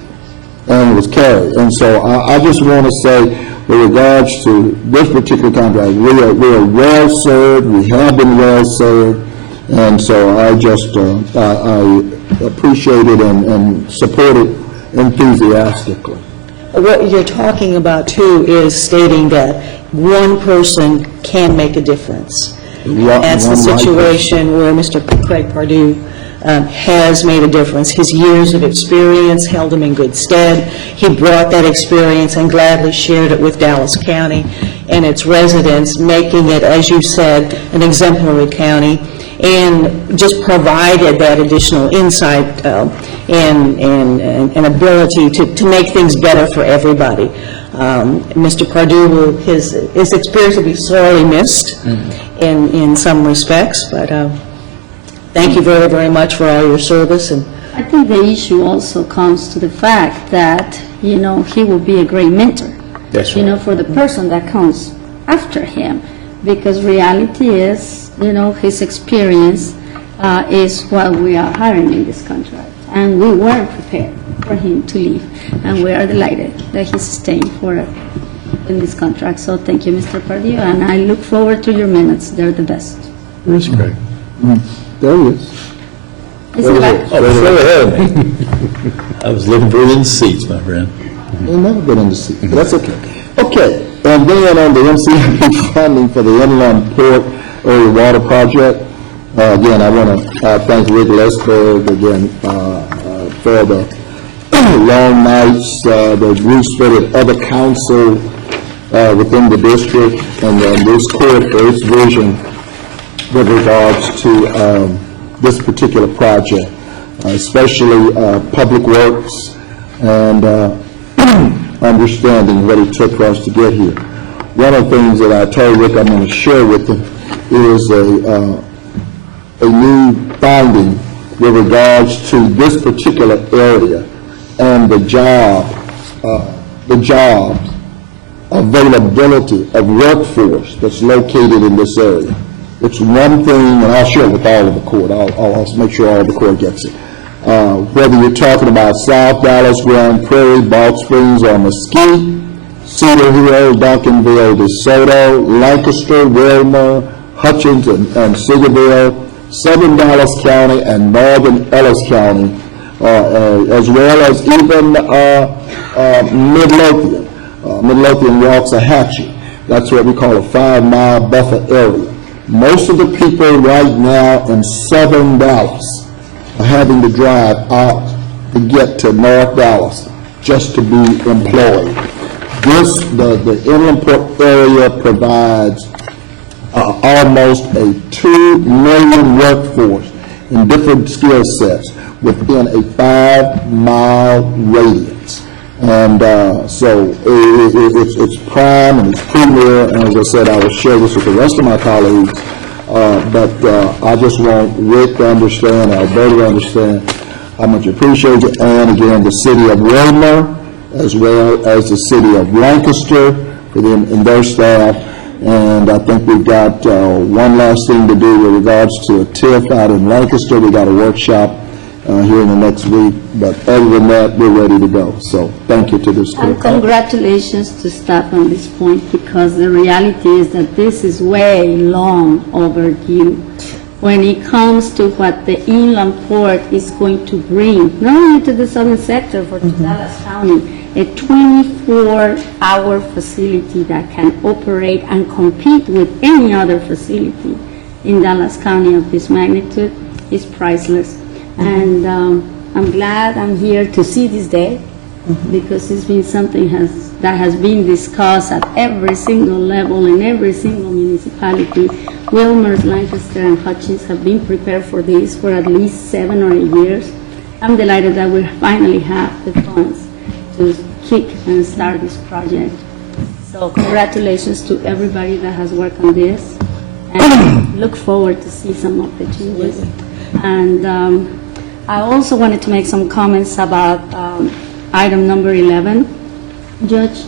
and it was carried. And so I just want to say, with regards to this particular contract, we are well served, we have been well served, and so I just, I appreciate it and support it enthusiastically. What you're talking about, too, is stating that one person can make a difference. That's the situation where Mr. Craig Pardue has made a difference. His years of experience held him in good stead. He brought that experience and gladly shared it with Dallas County and its residents, making it, as you said, an exemplary county, and just provided that additional insight and ability to make things better for everybody. Mr. Pardue, his experience will be sorely missed in some respects, but thank you very, very much for all your service. And I think the issue also comes to the fact that, he will be a great mentor. That's right. For the person that comes after him, because reality is, his experience is what we are hiring in this contract. And we were prepared for him to leave, and we are delighted that he's staying in this contract. So thank you, Mr. Pardue, and I look forward to your minutes. They're the best. Where's Craig? There he is. Is it back? Oh, further ahead of me. I was looking for it in the seats, my friend. They've never been in the seat, but that's okay. Okay, and then on the MCIP funding for the Inland Port Area Water Project, again, I want to thank Rick Lesberg again for the long nights that we spent at other council within the district, and then this court for its vision with regards to this particular project, especially Public Works and understanding what it took for us to get here. one of the things that I told Rick I'm going to share with him is a new finding with regards to this particular area and the jobs availability of workforce that's located in this area. It's one thing, and I'll share with all of the court. I'll make sure all of the court gets it. Whether you're talking about South Dallas, Grand Prairie, Balch Springs, or Mesquite, Cedar Hill, Duncanville, DeSoto, Lancaster, Wilmer, Hutchins, and Seagerville, Southern Dallas County, and Northern Ellis County, as well as even Midlothian. Midlothian, Waxahachie. That's what we call a 5-mile buffer area. Most of the people right now in Southern Dallas are having to drive out to get to North Dallas just to be employed. The Inland Port area provides almost a 2 million workforce in different skill sets within a 5-mile radius. And so it's prime and it's premier, and as I said, I will share this with the rest of my colleagues, but I just want Rick to understand, Alberta to understand how much I appreciate it, and again, the city of Wilmer, as well as the city of Lancaster, for them and their staff. And I think we've got one last thing to do with regards to a TIF out in Lancaster. We got a workshop here in the next week, but other than that, we're ready to go. So thank you to this And court. congratulations to staff on this point, because the reality is that this is way long overdue. When it comes to what the inland port is going to bring, not only to the southern sector, but to Dallas County, a 24-hour facility that can operate and compete with any other facility in Dallas County of this magnitude is priceless. And I'm glad I'm here to see this day, because it's been something that has been discussed at every single level in every single municipality. Wilmer, Lancaster, and Hutchins have been prepared for this for at least 7 or 8 years. I'm delighted that we finally have the funds to kick and start this project. So congratulations to everybody that has worked on this, and look forward to see some of the changes. And I also wanted to make some comments about item number 11, Judge,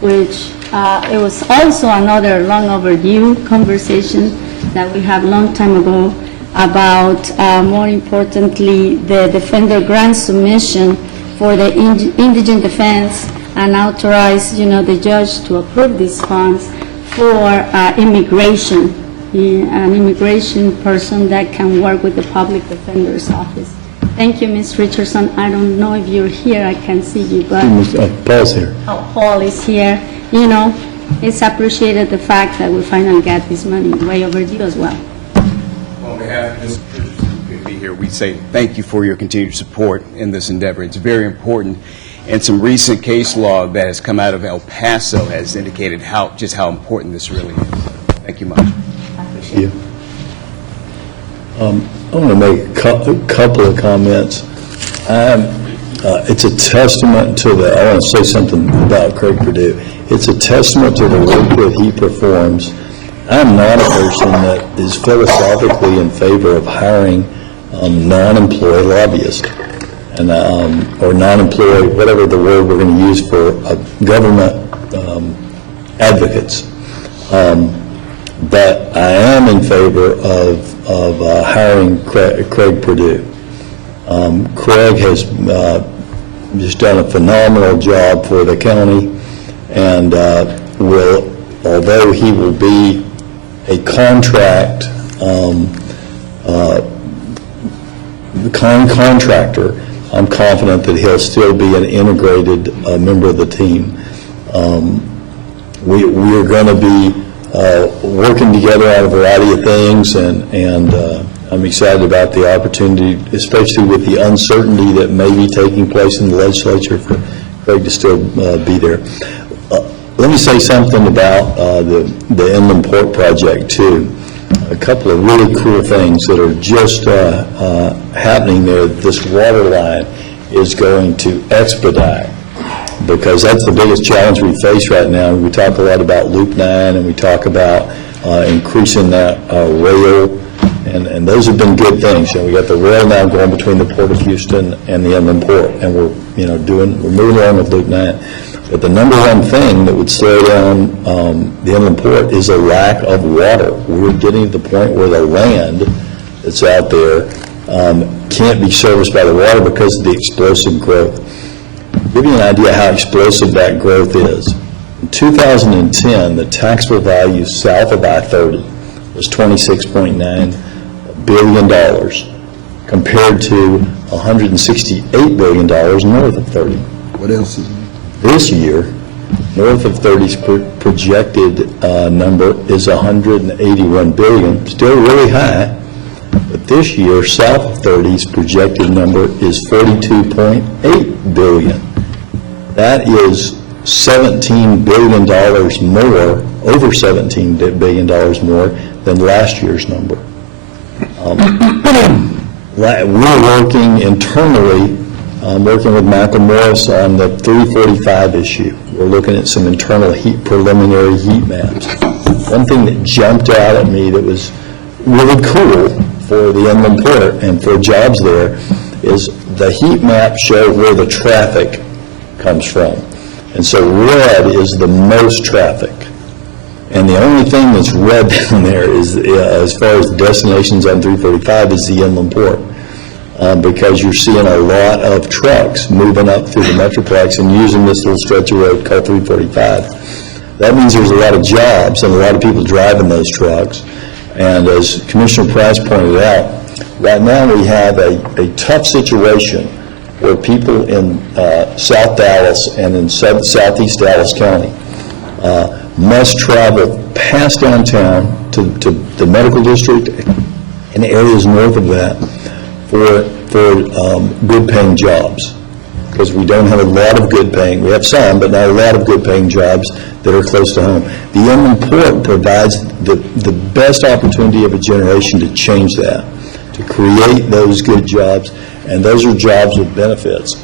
which it was also another long overdue conversation that we had a long time ago about, more importantly, the Defender grant submission for the indigent defense, and authorize, the judge to approve these funds for immigration, an immigration person that can work with the public defender's office. Thank you, Ms. Richardson. I don't know if you're here, I can't see you, but Paul's here. Paul is here. It's appreciated the fact that we finally got this money, way overdue as well. On behalf of Ms. Richardson, who couldn't be here, we say thank you for your continued support in this endeavor. It's very important, and some recent case law that has come out of El Paso has indicated just how important this really is. Thank you much. Thank you. I want to make a couple of comments. It's a testament to I want to say something about Craig Perdue. It's a testament to the work that he performs. I'm not a person that is philosophically in favor of hiring non-employed lobbyists, and or non-employed, whatever the word we're going to use for government advocates. But I am in favor of hiring Craig Perdue. Craig has just done a phenomenal job for the county, and although he will be a contractor, I'm confident that he'll still be an integrated member of the team. We are going to be working together on a variety of things, and I'm excited about the opportunity, especially with the uncertainty that may be taking place in the legislature, for Craig to still be there. Let me say something about the Inland Port project, too. A couple of really cool things that are just happening there. This water line is going to expedite because that's the biggest challenge we face right now. We talk a lot about Loop 9, and we talk about increasing that rail, and those have been good things. We got the rail now going between the Port of Houston and the Inland Port, and we're moving along with Loop 9. But the number one thing that would slow down the Inland Port is a lack of water. We're getting to the point where the land that's out there can't be serviced by the water because of the explosive growth. To give you an idea how explosive that growth is, in 2010, the taxable value south of I-30 was $26.9 billion, compared to $168 billion north of 30. What else is it? This year, north of 30's projected number is $181 billion, still really high, but this year, south of 30's projected number is $42.8 billion. That is $17 billion more, over $17 billion more than last year's number. We're working internally, working with Michael Morris on the 345 issue. We're looking at some internal preliminary heat maps. One thing that jumped out at me that was really cool for the Inland Port and for jobs there is the heat map showed where the traffic comes from. And so red is the most traffic. And the only thing that's red down there is, as far as destinations on 345, is the Inland Port. Because you're seeing a lot of trucks moving up through the Metroplex and using this little stretch of road called 345. That means there's a lot of jobs and a lot of people driving those trucks. And as Commissioner Price pointed out, right now we have a tough situation where people in South Dallas and in Southeast Dallas County must travel past downtown to the medical district and areas north of that for good-paying jobs, because we don't have a lot of good-paying. We have some, but not a lot of good-paying jobs that are close to home. The Inland Port provides the best opportunity of a generation to change that, to create those good jobs, and those are jobs with benefits.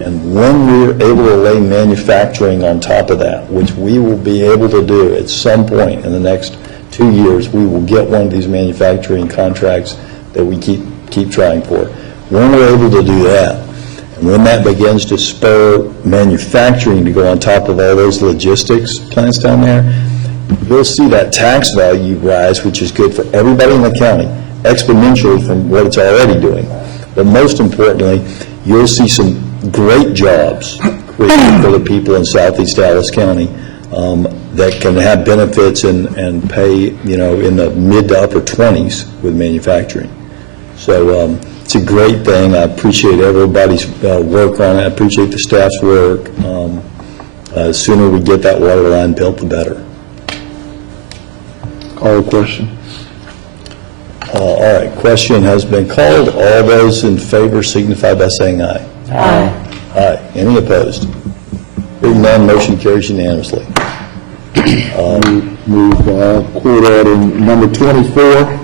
And when we're able to lay manufacturing on top of that, which we will be able to do at some point in the next 2 years, we will get one of these manufacturing contracts that we keep trying for. When we're able to do that, and when that begins to spur manufacturing to go on top of all those logistics plants down there, you'll see that tax value rise, which is good for everybody in the county, exponentially from what it's already doing. But most importantly, you'll see some great jobs created for the people in Southeast Dallas County that can have benefits and pay, in the mid to upper 20s with manufacturing. So it's a great thing. I appreciate everybody's work on it. I appreciate the staff's work. The sooner we get that water line built, the better. Call the question. All right, question has been called. All those in favor signify by saying aye. Aye. Aye. Any opposed? Hearing none, motion carries unanimously. Move court order number 24.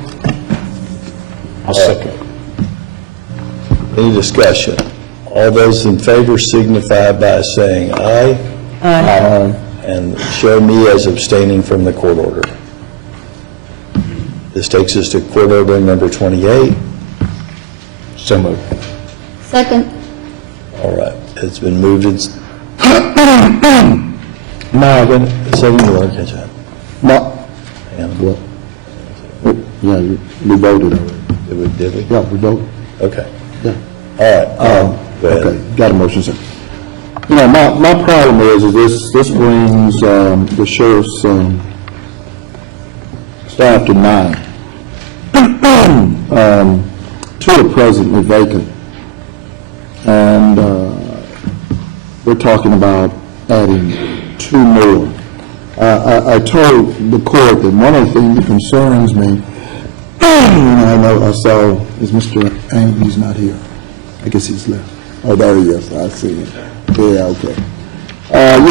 I'll second. Any discussion? All those in favor signify by saying aye. Aye. And show me as abstaining from the court order. This takes us to court order number 28. So moved. Second. All right, it's been moved. Marvin, second, you want to catch up? No. What? Yeah, we voted already. Did we? Yeah, we voted. Okay. Yeah. All right. Go ahead. Okay, got a motion, sir. My problem is this brings the sheriff's staff to 9. 2 are presently vacant, and we're talking about adding 2 more. I told the court that one of the things that concerns me, I saw, is Mr. Angby's not here. I guess he's left. Oh, there he is. I see him. Yeah, okay. I've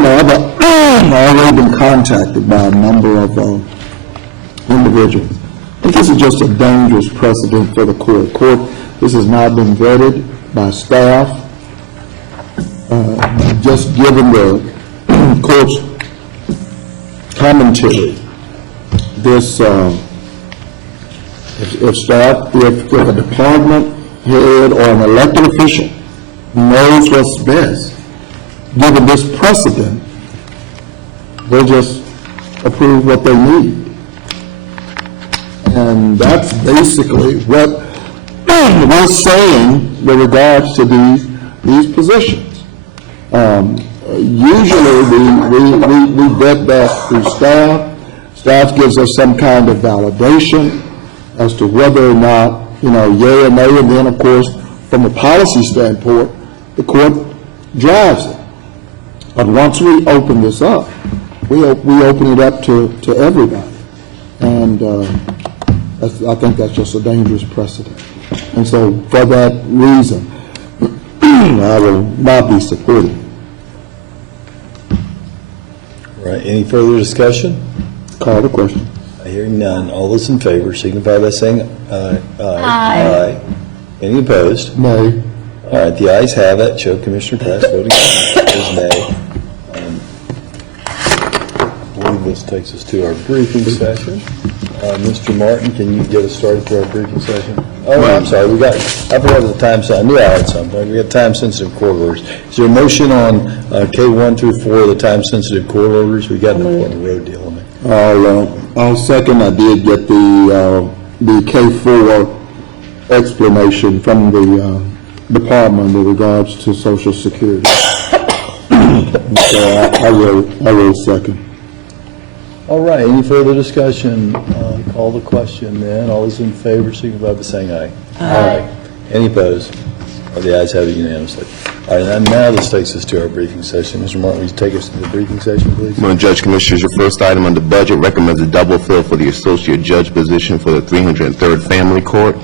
already been contacted by a number of individuals. I think this is just a dangerous precedent for the court. This has not been vetted by staff. just given the court's commentary, this, if a department head or an elected official knows what's best, given this precedent, they'll just approve what they need. And that's basically what we're saying with regards to these positions. Usually, we vet that through staff. Staff gives us some kind of validation as to whether or not, yea or nay, and then, of course, from a policy standpoint, the court drives it. But once we open this up, we open it up to everybody. And I think that's just a dangerous precedent. And so, for that reason, I will not be supporting. All right, any further discussion? Call the question. Hearing none, all those in favor signify by saying aye. Aye. Any opposed? Nay. All right, the ayes have it. Show Commissioner Price voting nay. I believe this takes us to our briefing session. Mr. Martin, can you get us started for our briefing session? Oh, I'm sorry, I forgot the time, I knew I had something. We got time-sensitive court orders. Is there a motion on K1 through 4, the time-sensitive court orders? We got an important road deal on it. I'll second. I did get the K4 explanation from the department with regards to Social Security. So I will second. All right, any further discussion? Call the question then. All those in favor signify by saying aye. Aye. Any opposed? The ayes have it unanimously. All right, and now this takes us to our briefing session. Mr. Martin, will you take us to the briefing session, please? Morning, Judge Commissioners. Your first item on the budget recommends a double fill for the associate judge position for the 303rd Family Court.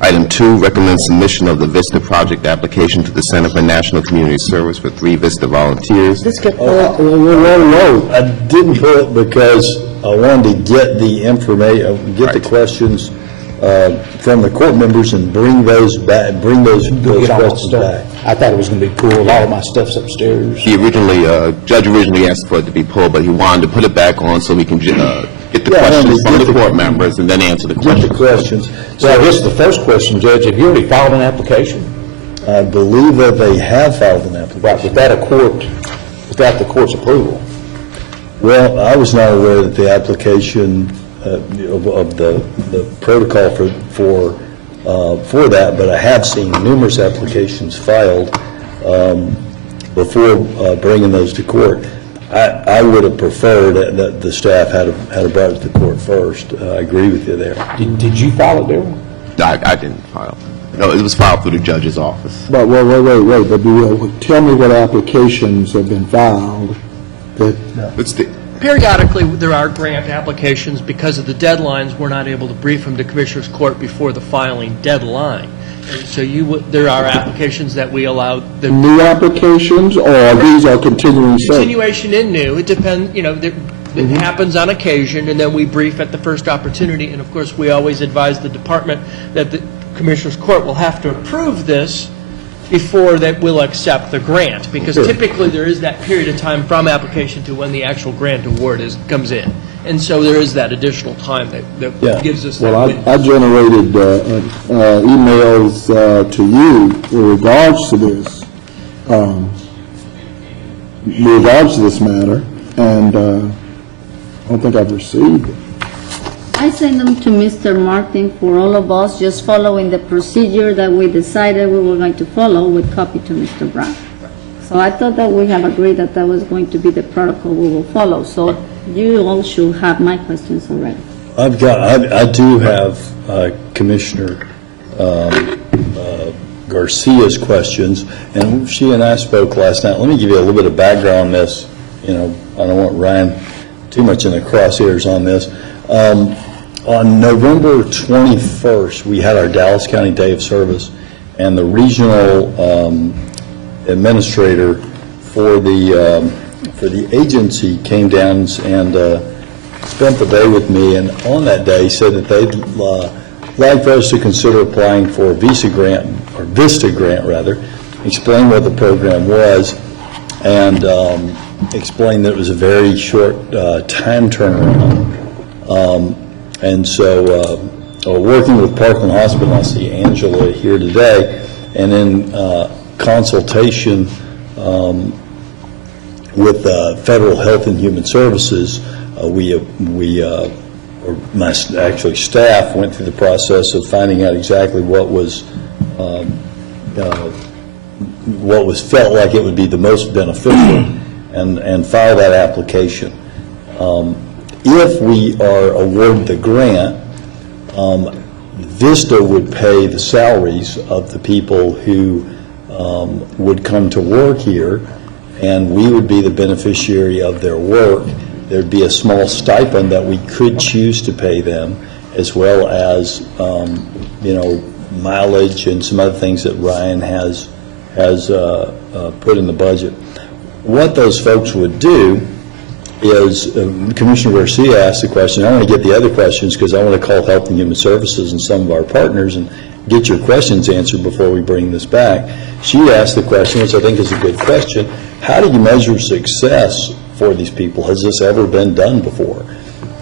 Item 2 recommends submission of the VISTA project application to the Center for National Community Service for 3 VISTA volunteers. Whoa. I didn't pull it because I wanted to get the information, get the questions from the court members and bring those back, Get all my questions stuff. back. I thought it was going to be cool. All of my stuff's upstairs. He originally, Judge originally asked for it to be pulled, but he wanted to put it back on so we can get the questions from the court members and then answer the Get the questions. questions. So I guess the first question, Judge, have you already filed an application? I believe that they have filed an application. Right, without the court's approval? Well, I was not aware that the application of the protocol for that, but I have seen numerous applications filed before bringing those to court. I would have preferred that the staff had brought it to the court first. I agree with you there. Did you file it, Darryl? I didn't file. No, it was filed through the judge's office. But wait. But tell me what applications have been filed that. Periodically, there are grant applications. Because of the deadlines, we're not able to brief them to Commissioners Court before the filing deadline. And so there are applications that we allow. New applications, or these are continuing sales? Continuation in new. It depends, it happens on occasion, and then we brief at the first opportunity. And of course, we always advise the department that the Commissioners Court will have to approve this before that we'll accept the grant, because typically there is that period of time from application to when the actual grant award comes in. And so there is that additional time that gives us that window. Well, I generated emails to you with regards to this, matter, and I don't think I've received it. I sent them to Mr. Martin for all of us, just following the procedure that we decided we were going to follow with copy to Mr. Brown. So I thought that we have agreed that that was going to be the protocol we will follow. So you all should have my questions already. I do have Commissioner Garcia's questions, and she and I spoke last night. Let me give you a little bit of background on this. I don't want Ryan too much in the crosshairs on this. On November 21st, we had our Dallas County Day of Service, and the regional administrator for the agency came down and spent the day with me, and on that day said that they'd like for us to consider applying for a VISTA grant, rather, explain what the program was, and explained that it was a very short time turnaround. And so, working with Parkland Hospital, I see Angela here today, and in consultation with Federal Health and Human Services, my staff went through the process of finding out exactly what was felt like it would be the most beneficial, and file that application. If we are awarded the grant, Vista would pay the salaries of the people who would come to work here, and we would be the beneficiary of their work. There'd be a small stipend that we could choose to pay them, as well as mileage and some other things that Ryan has put in the budget. What those folks would do is, Commissioner Garcia asked the question. I want to get the other questions because I want to call Health and Human Services and some of our partners and get your questions answered before we bring this back. She asked the question, which I think is a good question: how do you measure success for these people? Has this ever been done before?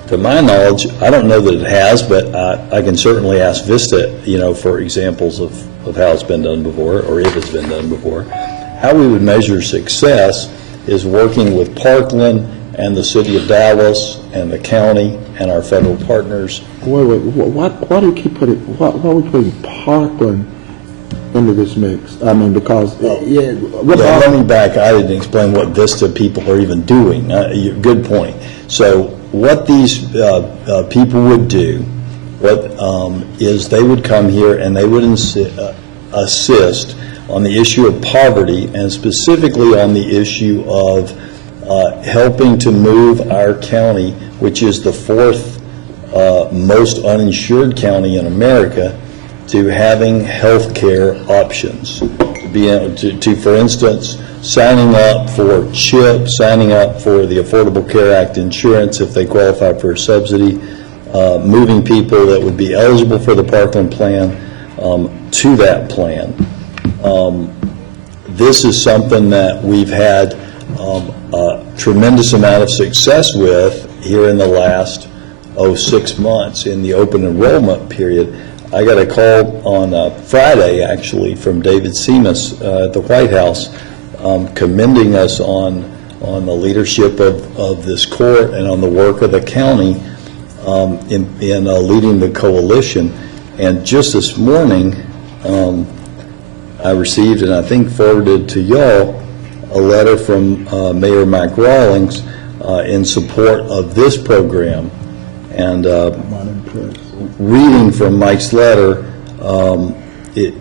To my knowledge, I don't know that it has, but I can certainly ask Vista, for examples of how it's been done before, or if it's been done before. How we would measure success is working with Parkland and the City of Dallas and the county and our federal partners. Wait, why do you keep putting, why are we putting Parkland into this mix? I mean, because, let me back. I didn't explain what Vista people are even doing. Good point. So what these people would do, is they would come here and they would assist on the issue of poverty, and specifically on the issue of helping to move our county, which is the fourth most uninsured county in America, to having health care options. To be able to, for instance, signing up for CHIP, signing up for the Affordable Care Act insurance if they qualify for a subsidy, moving people that would be eligible for the Parkland plan to that plan. This is something that we've had a tremendous amount of success with here in the last 6 months in the open enrollment period. I got a call on Friday, actually, from David Seamus at the White House, commending us on the leadership of this court and on the work of the county in leading the coalition. And just this morning, I received, and I think forwarded to y'all, a letter from Mayor Mike Rawlings in support of this program. And reading from Mike's letter, it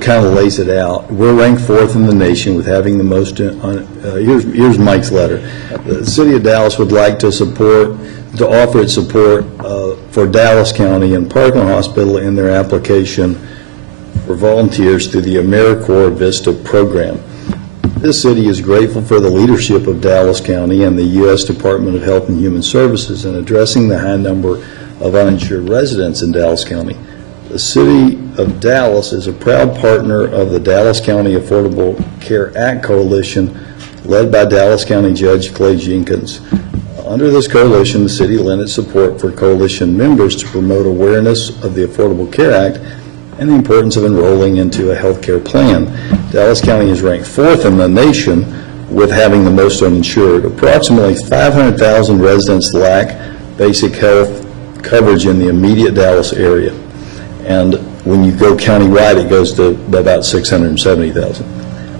kind of lays it out. We're ranked 4th in the nation with having the most. Here's Mike's letter. The City of Dallas would like to offer its support for Dallas County and Parkland Hospital in their application for volunteers through the AmeriCorps Vista program. This city is grateful for the leadership of Dallas County and the U.S. Department of Health and Human Services in addressing the high number of uninsured residents in Dallas County. The City of Dallas is a proud partner of the Dallas County Affordable Care Act Coalition, led by Dallas County Judge Clay Jenkins. Under this coalition, the city lent its support for coalition members to promote awareness of the Affordable Care Act and the importance of enrolling into a health care plan. Dallas County is ranked 4th in the nation with having the most uninsured. Approximately 500,000 residents lack basic health coverage in the immediate Dallas area. And when you go countywide, it goes to about 670,000.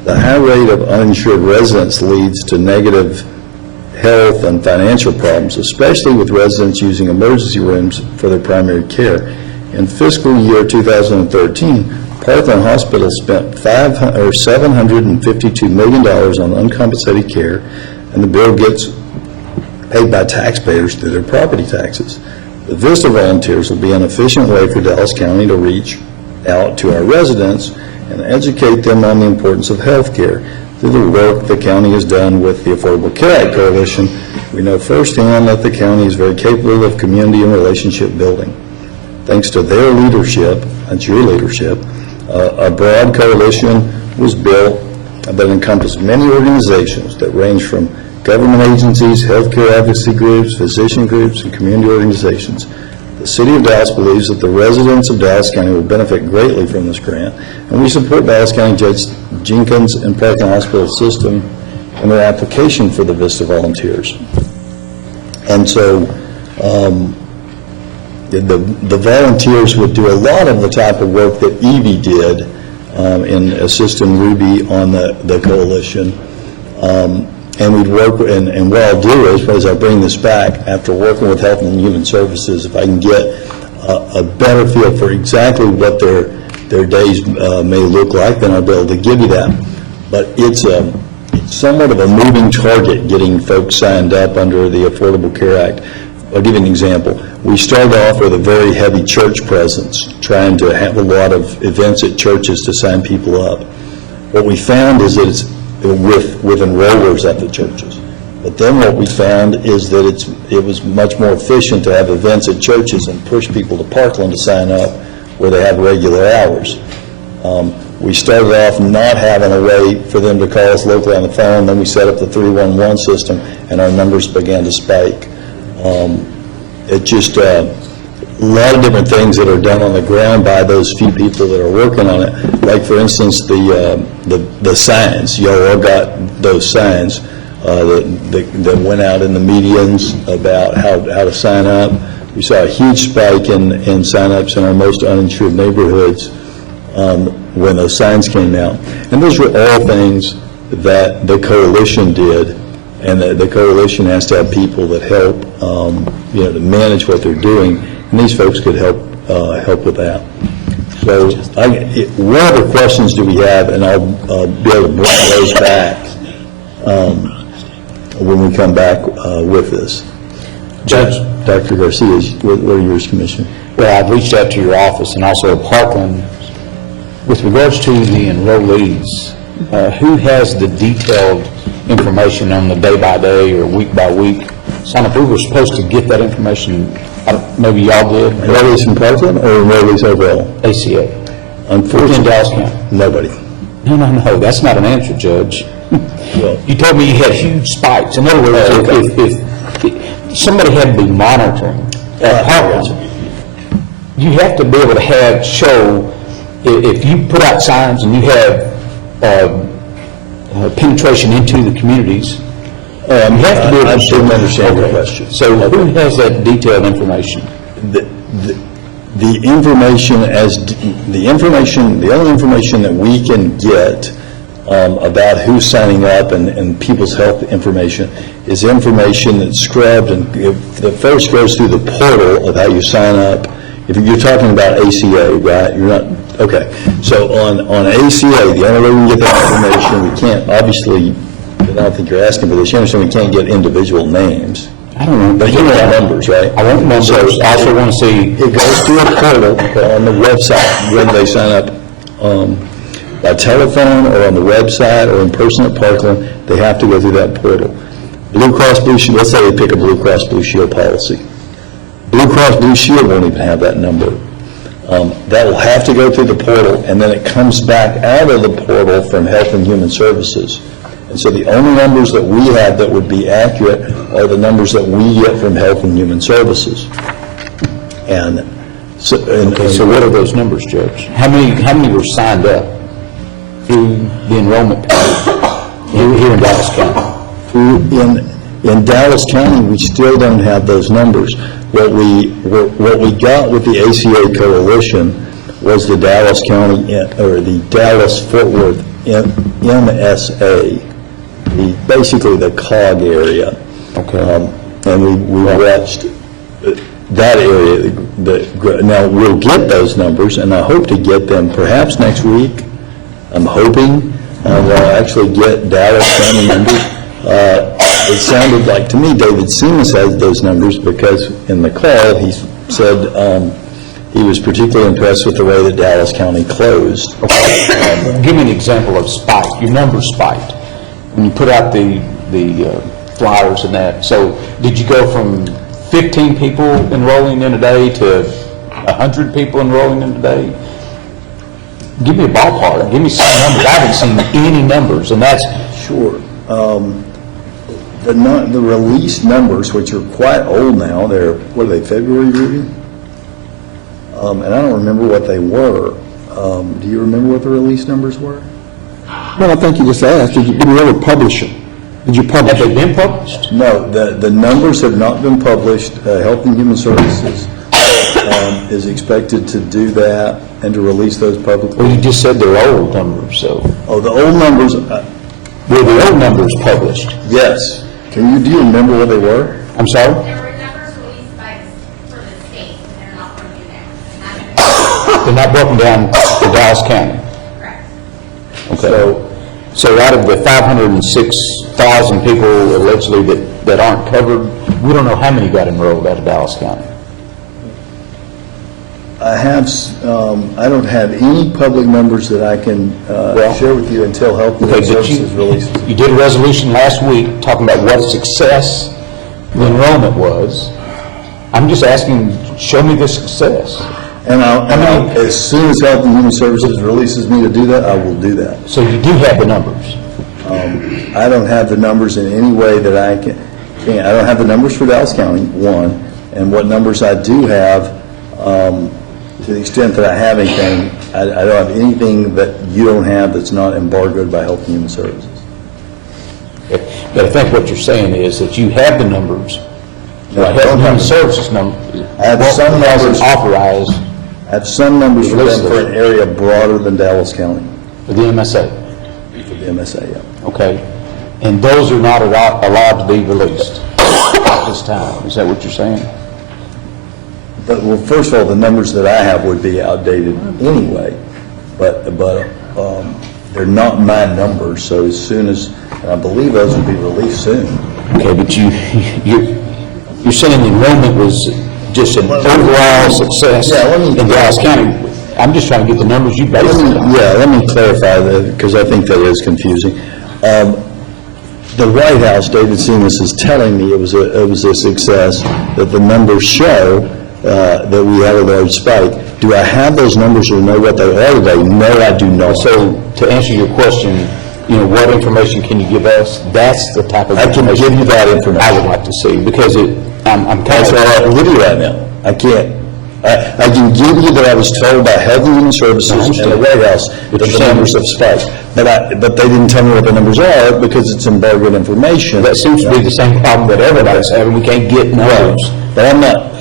The high rate of uninsured residents leads to negative health and financial problems, especially with residents using emergency rooms for their primary care. In fiscal year 2013, Parkland Hospital spent $752 million on uncompensated care, and the bill gets paid by taxpayers through their property taxes. The Vista volunteers will be an efficient way for Dallas County to reach out to our residents and educate them on the importance of health care. Through the work the county has done with the Affordable Care Act Coalition, we know firsthand that the county is very capable of community and relationship building. Thanks to their leadership, that's your leadership, a broad coalition was built that encompass many organizations that range from government agencies, healthcare advocacy groups, physician groups, and community organizations. The City of Dallas believes that the residents of Dallas County will benefit greatly from this grant, and we support Dallas County Judge Jenkins and Parkland Hospital System in their application for the VISTA volunteers. And so the volunteers would do a lot of the type of work that Evie did in assisting Ruby on the coalition. And we'd work, and what I'll do is, as I bring this back, after working with Health and Human Services, if I can get a better feel for exactly what their days may look like, then I'll be able to give you that. But it's somewhat of a moving target getting folks signed up under the Affordable Care Act. I'll give you an example. We started off with a very heavy church presence, trying to have a lot of events at churches to sign people up. What we found is that it's with enrollers at the churches. But then what we found is that it was much more efficient to have events at churches and push people to Parkland to sign up where they have regular hours. We started off not having a way for them to call us locally on the phone, then we set up the 311 system, and our numbers began to spike. It just a lot of different things that are done on the ground by those few people that are working on it. Like, for instance, the signs. Y'all all got those signs that went out in the medians about how to sign up. We saw a huge spike in sign-ups in our most uninsured neighborhoods when those signs came out. And those were all things that the coalition did, and the coalition has to have people that help, to manage what they're doing, and these folks could help with that. So, what other questions do we have? And I'll be able to bring those back when we come back with this. Judge, Dr. Garcia, what are yours, Commissioner? Well, I've reached out to your office and also Parkland. With regards to the enrollees, who has the detailed information on the day-by-day or week-by-week sign-up? We were supposed to get that information, maybe y'all did. Enrollees in Parkland or enrollees overall? ACA. Unfortunately, in Dallas County. Nobody. No, that's not an answer, Judge. Well, you told me you had huge spikes. In other words, if somebody had to be monitoring Parkland, you have to be able to show, if you put out signs and you have penetration into the communities, you have to be able to... I shouldn't understand your question. So who has that detailed information? The information, the only information that we can get about who's signing up and people's health information is information that's scrubbed, and that first goes through the portal of how you sign up. If you're talking about ACA, right? You're not, okay. So on ACA, the only way we can get that information, we can't, obviously, I don't think you're asking for this, you understand we can't get individual names. I don't know. But you want numbers, right? I want numbers. I also want to see... It goes through a portal on the website when they sign up by telephone or on the website or in person at Parkland. They have to go through that portal. Blue Cross Blue Shield, let's say they pick a Blue Cross Blue Shield policy. Blue Cross Blue Shield won't even have that number. That will have to go through the portal, and then it comes back out of the portal from Health and Human Services. And so the only numbers that we have that would be accurate are the numbers that we get from Health and Human Services. And so, so what are those numbers, Judge? How many were signed up through the enrollment period here in Dallas County? In Dallas County, we still don't have those numbers. What we got with the ACA coalition was the Dallas County, or the Dallas-Fort Worth MSA, basically the COG area. Okay. And we watched that area. Now, we'll get those numbers, and I hope to get them perhaps next week. I'm hoping we'll actually get Dallas County numbers. It sounded like to me David Seamus has those numbers because in the call he said he was particularly impressed with the way that Dallas County closed. Okay. Give me an example of spike. Your numbers spiked when you put out the flyers and that. So did you go from 15 people enrolling in a day to 100 people enrolling in a day? give me a ballpark, give me some numbers. I haven't seen any numbers, and that's, Sure. The released numbers, which are quite old now, they're, what are they, February, Ruby? And I don't remember what they were. Do you remember what the released numbers were? Well, I think you just asked, did you ever publish them? Did you publish have they them? been published? No, the numbers have not been published. Health and Human Services is expected to do that and to release those publicly. Well, you just said they're old numbers, so. Oh, the old numbers, Were the old numbers published? yes. Do you remember what they were? I'm sorry? There were numbers released by, for the state, and they're not from you now. They're not broken down to Dallas County? Correct. Okay. So out of the 506,000 people allegedly that aren't covered, we don't know how many got enrolled out of Dallas County. I don't have any public numbers that I can share with you until Health and Human Services releases. You did a resolution last week talking about what a success the enrollment was. I'm just asking, show me the success. And as soon as Health and Human Services releases me to do that, I will do that. So you do have the numbers? I don't have the numbers in any way that I can. I don't have the numbers for Dallas County, one, and what numbers I do have, to the extent that I have anything, I don't have anything that you don't have that's not embargoed by Health and Human Services. But I think what you're saying is that you have the numbers. No, I Health don't and have Human them. Services numbers. I have some numbers. Authorized I have some numbers for them for an area broader than Dallas County, for the MSA. for the MSA, yeah. Okay. And those are not allowed to be released at this time. Is that what you're saying? But, well, first of all, the numbers that I have would be outdated anyway, but they're not my numbers, so as soon as, and I believe those will be released soon. Okay, but you're saying the enrollment was just an overall success in Dallas County. I'm just trying to get the numbers you based it on. Yeah, let me clarify that, because I think that is confusing. The White House, David Seamus, is telling me it was a success, that the numbers show that we had a large spike. Do I have those numbers or know what they are today? No, I do not. So to answer your question, what information can you give us? That's the type of information. I can give you that information. I would like to see, because I'm kind That's of... all I can give you right now. I can't. I can give you that I was told by Health and Human Services and the White House that the numbers have spiked. But they didn't tell me what the numbers are because it's embargoed information. That seems to be the same problem that everybody's having. We can't get numbers. Right. But I'm not,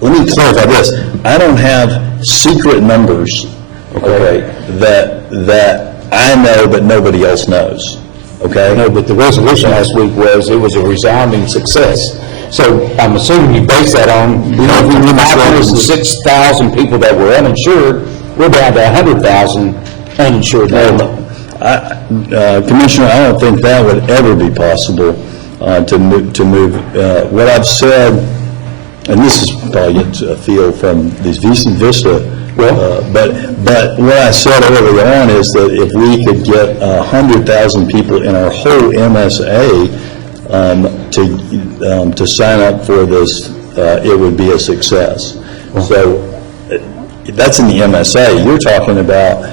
let me clarify this. I don't have secret numbers, okay, that I know but nobody else knows, okay? No, but the resolution last week was, it was a resounding success. So I'm assuming you base that on, 506,000 people that were uninsured, we're down to 100,000 uninsured now. Commissioner, I don't think that would ever be possible to move. What I've said, and this is probably a feel from these Vista, but what I said early on is that if we could get 100,000 people in our whole MSA to sign up for this, it would be a success. So that's in the MSA. You're talking about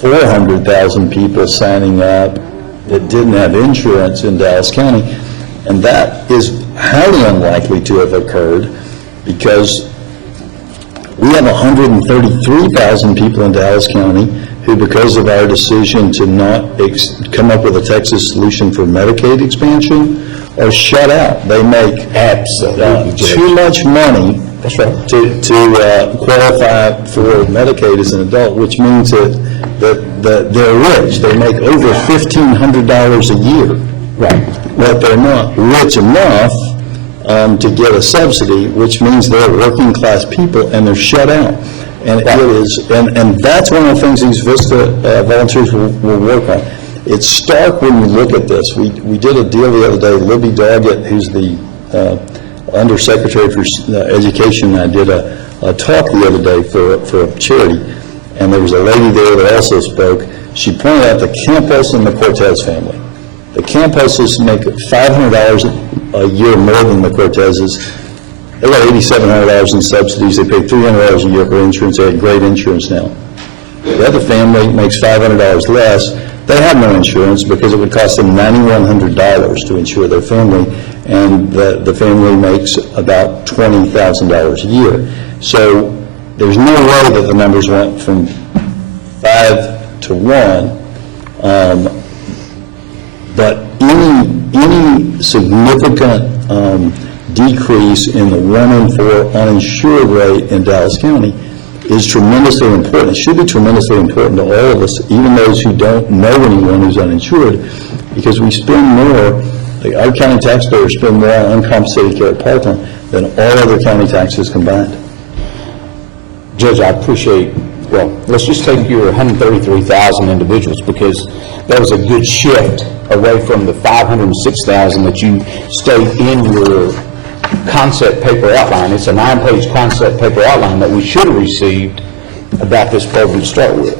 400,000 people signing up that didn't have insurance in Dallas County, and that is highly unlikely to have occurred because we have 133,000 people in Dallas County who, because of our decision to not come up with a Texas solution for Medicaid expansion, are shut out. They make too much money to qualify for Medicaid as an adult, which means that they're rich. They make over $1,500 a year. Right. But they're not rich enough to get a subsidy, which means they're working class people and they're shut out. And it is, and that's one of the things these Vista volunteers will work on. It's stark when you look at this. We did a deal the other day. Libby Doggett, who's the Undersecretary for Education, and I did a talk the other day for a charity, and there was a lady there that also spoke. She pointed out the Campos and the Cortez family. The Camposes make $500 a year more than the Cortezes. They got $8,700 in subsidies. They pay $300 a year for insurance. They have great insurance now. The other family makes $500 less. They have no insurance because it would cost them $9,100 to insure their family, and the family makes about $20,000 a year. So there's no way that the numbers went from 5 to 1. But any significant decrease in the 1 in 4 uninsured rate in Dallas County is tremendously important. It should be tremendously important to all of us, even those who don't know anyone who's uninsured, because we spend more, our county taxpayers spend more on uncompensated care at Parkland than all other county taxes combined. Judge, I appreciate, well, let's just take your 133,000 individuals, because that was a good shift away from the 506,000 that you state in your concept paper outline. It's a 9-page concept paper outline that we should have received about this program to start with.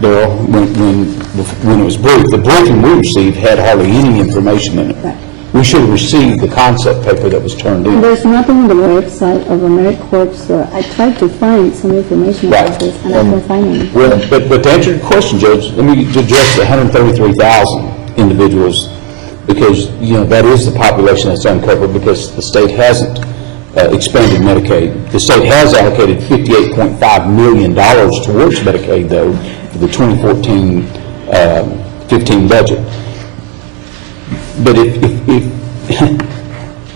Darrell, when it was briefed, the briefing we received had hardly any information in it. Right. We should have received the concept paper that was turned in. There's nothing on the website of AmeriCorps. I tried to find some information about Right. this, and I couldn't find any. Well, but to answer your question, Judge, let me address the 133,000 individuals, because, that is the population that's uncovered, because the state hasn't expanded Medicaid. The state has allocated $58.5 million towards Medicaid, though, for the 2014-15 budget. But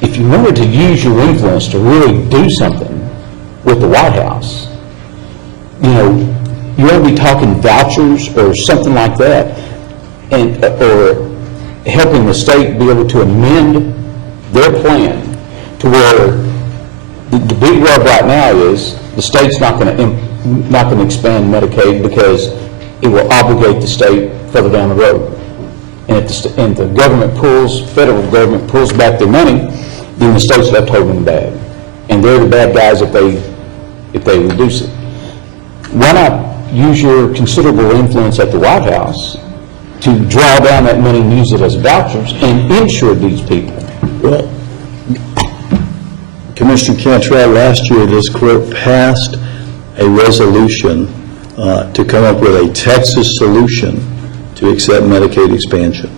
if you wanted to use your influence to really do something with the White House, you ought to be talking vouchers or something like that, or helping the state be able to amend their plan to where the big rub right now is the state's not going to expand Medicaid because it will obligate the state further down the road. And if the federal government pulls back their money, then the state's left holding the bag. And they're the bad guys if they reduce it. Why not use your considerable influence at the White House to draw down that money and use it as vouchers and insure these people? Well, Commissioner Cantrell, last year this court passed a resolution to come up with a Texas solution to accept Medicaid expansion.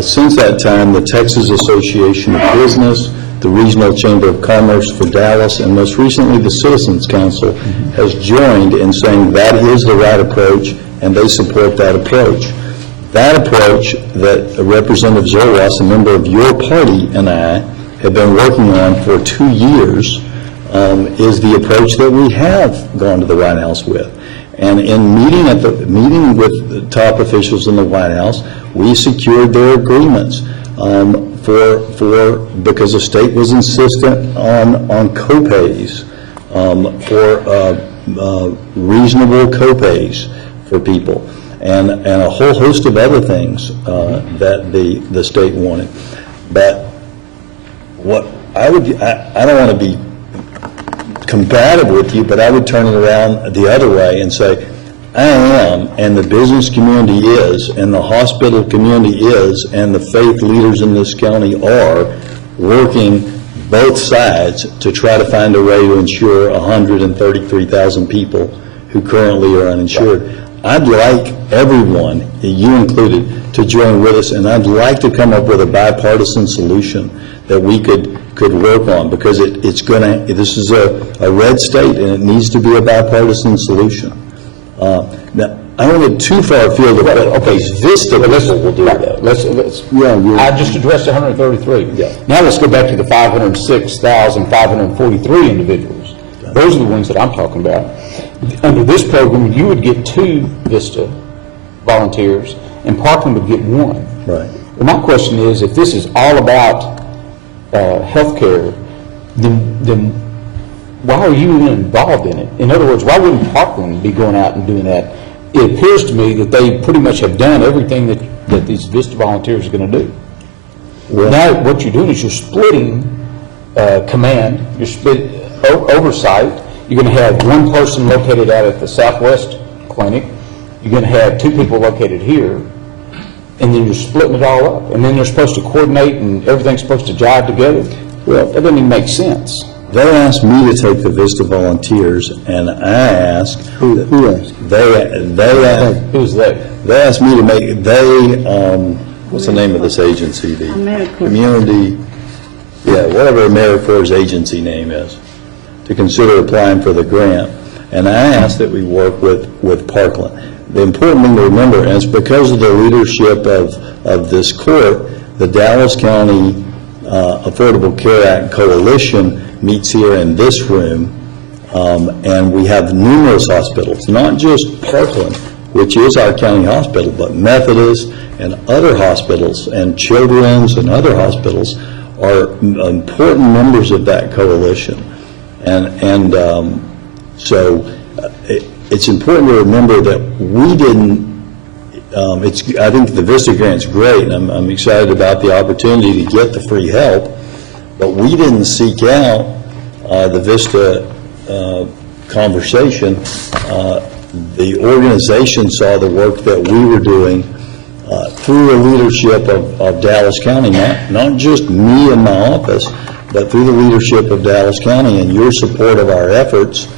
Since that time, the Texas Association of Business, the Regional Chamber of Commerce for Dallas, and most recently the Citizens Council has joined in saying that is the right approach, and they support that approach. That approach that Representative Zerwas, a member of your party, and I have been working on for 2 years is the approach that we have gone to the White House with. And in meeting with the top officials in the White House, we secured their agreements because the state was insistent on copays, for reasonable copays for people, and a whole host of other things that the state wanted. But what I don't want to be combative with you, but I would turn it around the other way and say, I am, and the business community is, and the hospital community is, and the faith leaders in this county are working both sides to try to find a way to insure 133,000 people who currently are uninsured. I'd like everyone, you included, to join with us, and I'd like to come up with a bipartisan solution that we could work on, because this is a red state, and it needs to be a bipartisan solution. Now, I don't get too far afield of okay, Vista people will do that. I just addressed 133. Yeah. Now let's go back to the 506,543 individuals. Those are the ones that I'm talking about. Under this program, you would get 2 Vista volunteers, and Parkland would get 1. Right. Well, my question is, if this is all about health care, then why are you even involved in it? In other words, why wouldn't Parkland be going out and doing that? It appears to me that they pretty much have done everything that these Vista volunteers are going to do. Well, now what you're doing is you're splitting command, you're split oversight. You're going to have 1 person located out at the Southwest Clinic. You're going to have 2 people located here. And then you're splitting it all up. And then they're supposed to coordinate and everything's supposed to jive together. Well, that doesn't even make sense. They asked me to take the Vista volunteers, and I asked. Who asked? Who's they? They asked me to make, what's the name of this agency? The Community, whatever AmeriCorps' agency name is, to consider applying for the grant. And I asked that we work with Parkland. The important thing to remember, and it's because of the leadership of this court, the Dallas County Affordable Care Act Coalition meets here in this room, and we have numerous hospitals, not just Parkland, which is our county hospital, but Methodist and other hospitals, and Children's and other hospitals are important members of that coalition. And so it's important to remember that we didn't, I think the Vista grant's great, and I'm excited about the opportunity to get the free help, but we didn't seek out the Vista conversation. The organization saw the work that we were doing through the leadership of Dallas County, not just me and my office, but through the leadership of Dallas County and your support of our efforts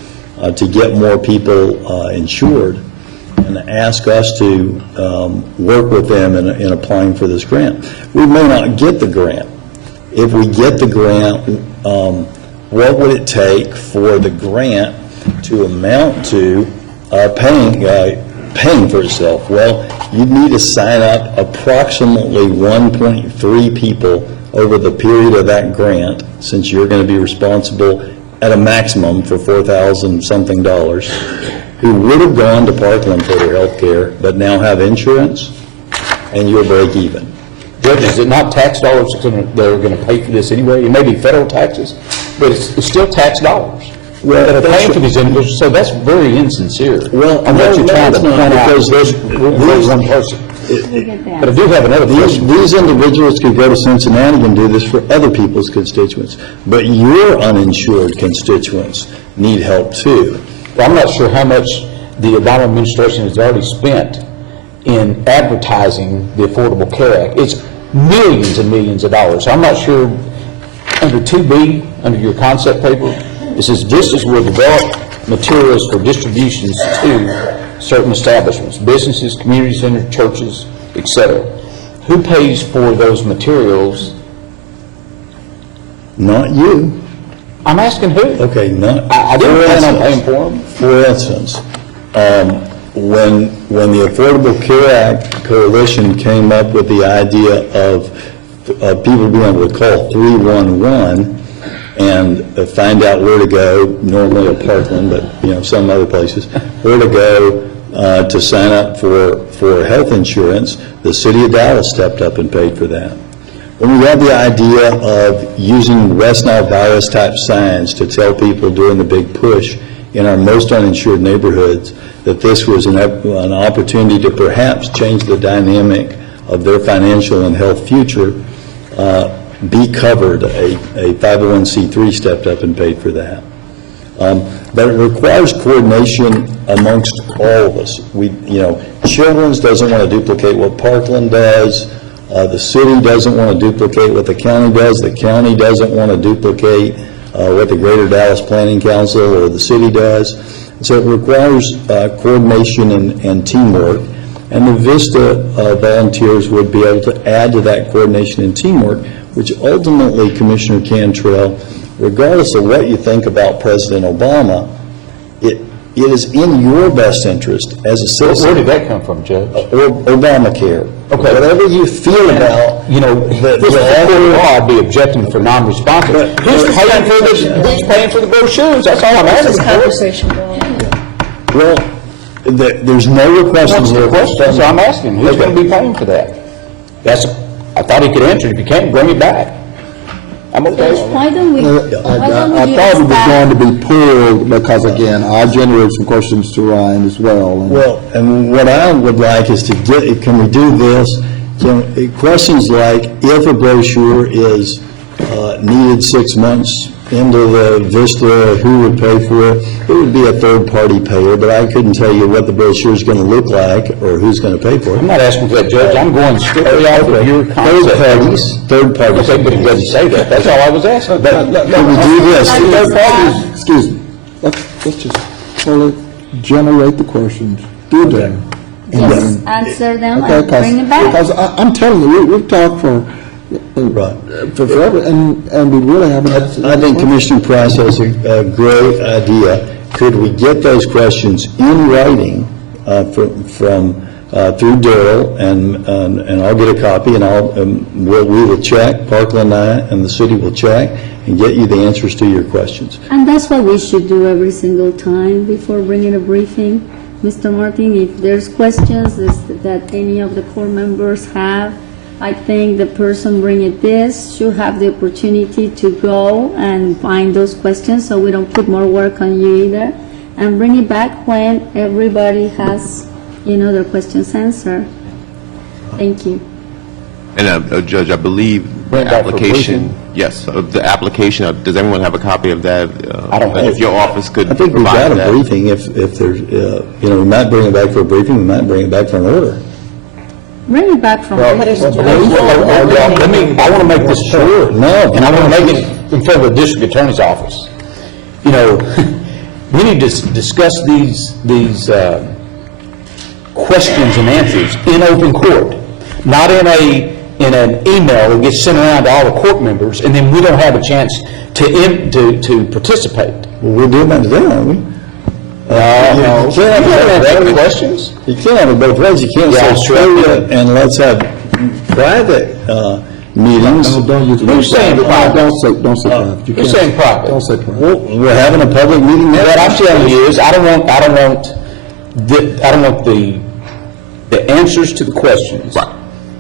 to get more people insured, and ask us to work with them in applying for this grant. We may not get the grant. If we get the grant, what would it take for the grant to amount to paying for itself? Well, you'd need to sign up approximately 1.3 people over the period of that grant, since you're going to be responsible at a maximum for $4,000-something, who would have gone to Parkland for their health care, but now have insurance, and you'll break even. Judge, is it not tax dollars that are going to pay for this anyway? It may be federal taxes, but it's still tax dollars that are paying for these individuals, so that's very insincere. Well, on what you're trying to point out, because there's one person. But I do have another question. These individuals could go to Cincinnati and do this for other people's constituents, but your uninsured constituents need help too. Well, I'm not sure how much the Obama administration has already spent in advertising the Affordable Care Act. It's millions and millions of dollars. I'm not sure, under 2B, under your concept paper, it says Vistas will develop materials for distributions to certain establishments, businesses, community centers, churches, etc. Who pays for those materials? Not you. I'm asking who? Okay, I didn't plan on paying for them. For instance, when the Affordable Care Act Coalition came up with the idea of people being able to call 311 and find out where to go, normally at Parkland, but some other places, where to go to sign up for health insurance, the city of Dallas stepped up and paid for that. When we had the idea of using West Nile virus type signs to tell people during the big push in our most uninsured neighborhoods that this was an opportunity to perhaps change the dynamic of their financial and health future, Be Covered, a 501c3, stepped up and paid for that. But it requires coordination amongst all of us. Children's doesn't want to duplicate what Parkland does. The city doesn't want to duplicate what the county does. The county doesn't want to duplicate what the Greater Dallas Planning Council or the city does. So it requires coordination and teamwork. And the Vista volunteers would be able to add to that coordination and teamwork, which ultimately, Commissioner Cantrell, regardless of what you think about President Obama, it is in your best interest as a citizen. Where did that come from, Judge? Obamacare. Okay. Whatever you feel about, I'd be objecting for non-responsive. Who's paying for the brochures? That's all I'm asking. Conversation going on. Well, there's no request. What's the question? So I'm asking, who's going to be paying for that? I thought he could answer it. If he can't, bring it back. I'm okay. Why don't we, I thought it was going to be pulled because, again, I generated some questions to Ryan as well. Well, and what I would like is to get, can we do this? Questions like, if a brochure is needed 6 months into the Vista, who would pay for it. It would be a third-party payer, but I couldn't tell you what the brochure is going to look like or who's going to pay for it. I'm not asking for that, Judge, I'm going strictly off of your concept. Third parties. Okay, but it doesn't say that, that's all I was asking. Can we do this? Third parties. Excuse me, let's just fully generate the questions, do them. and Yes, then- answer them Okay, and bring it back. Because I'm telling you, we've talked for forever, and we really haven't answered. I think Commissioner Price has a great idea. Could we get those questions in writing through Darrell, and I'll get a copy, and we will check, Parkland and I and the city will check, and get you the answers to your questions. And that's what we should do every single time before bringing a briefing. Mr. Martin, if there's questions that any of the core members have, I think the person bringing this should have the opportunity to go and find those questions, so we don't put more work on you either, and bring it back when everybody has, their questions answered. Thank you. And Judge, I believe the application, yes, the application, does everyone have a copy of that? I don't have If it. your office could I think we've provide got a that. briefing, if there's, we might bring it back for a briefing, we might bring it back for an order. Bring it back from. I want to make this sure, and I want to make it in front of the district attorney's office. We need to discuss these questions and answers in open court, not in an email that gets sent around to all the court members, and then we don't have a chance to participate. Well, we're doing that today, aren't we? You can't have it questions? You can't have it both ways. You can't Yeah, say sure. screw it and let's have private meetings. Who's saying private? Don't say private. You Who's can't- saying private? Don't say private. Well, we're having a public meeting now. What I'm telling you is, I don't want the answers to the questions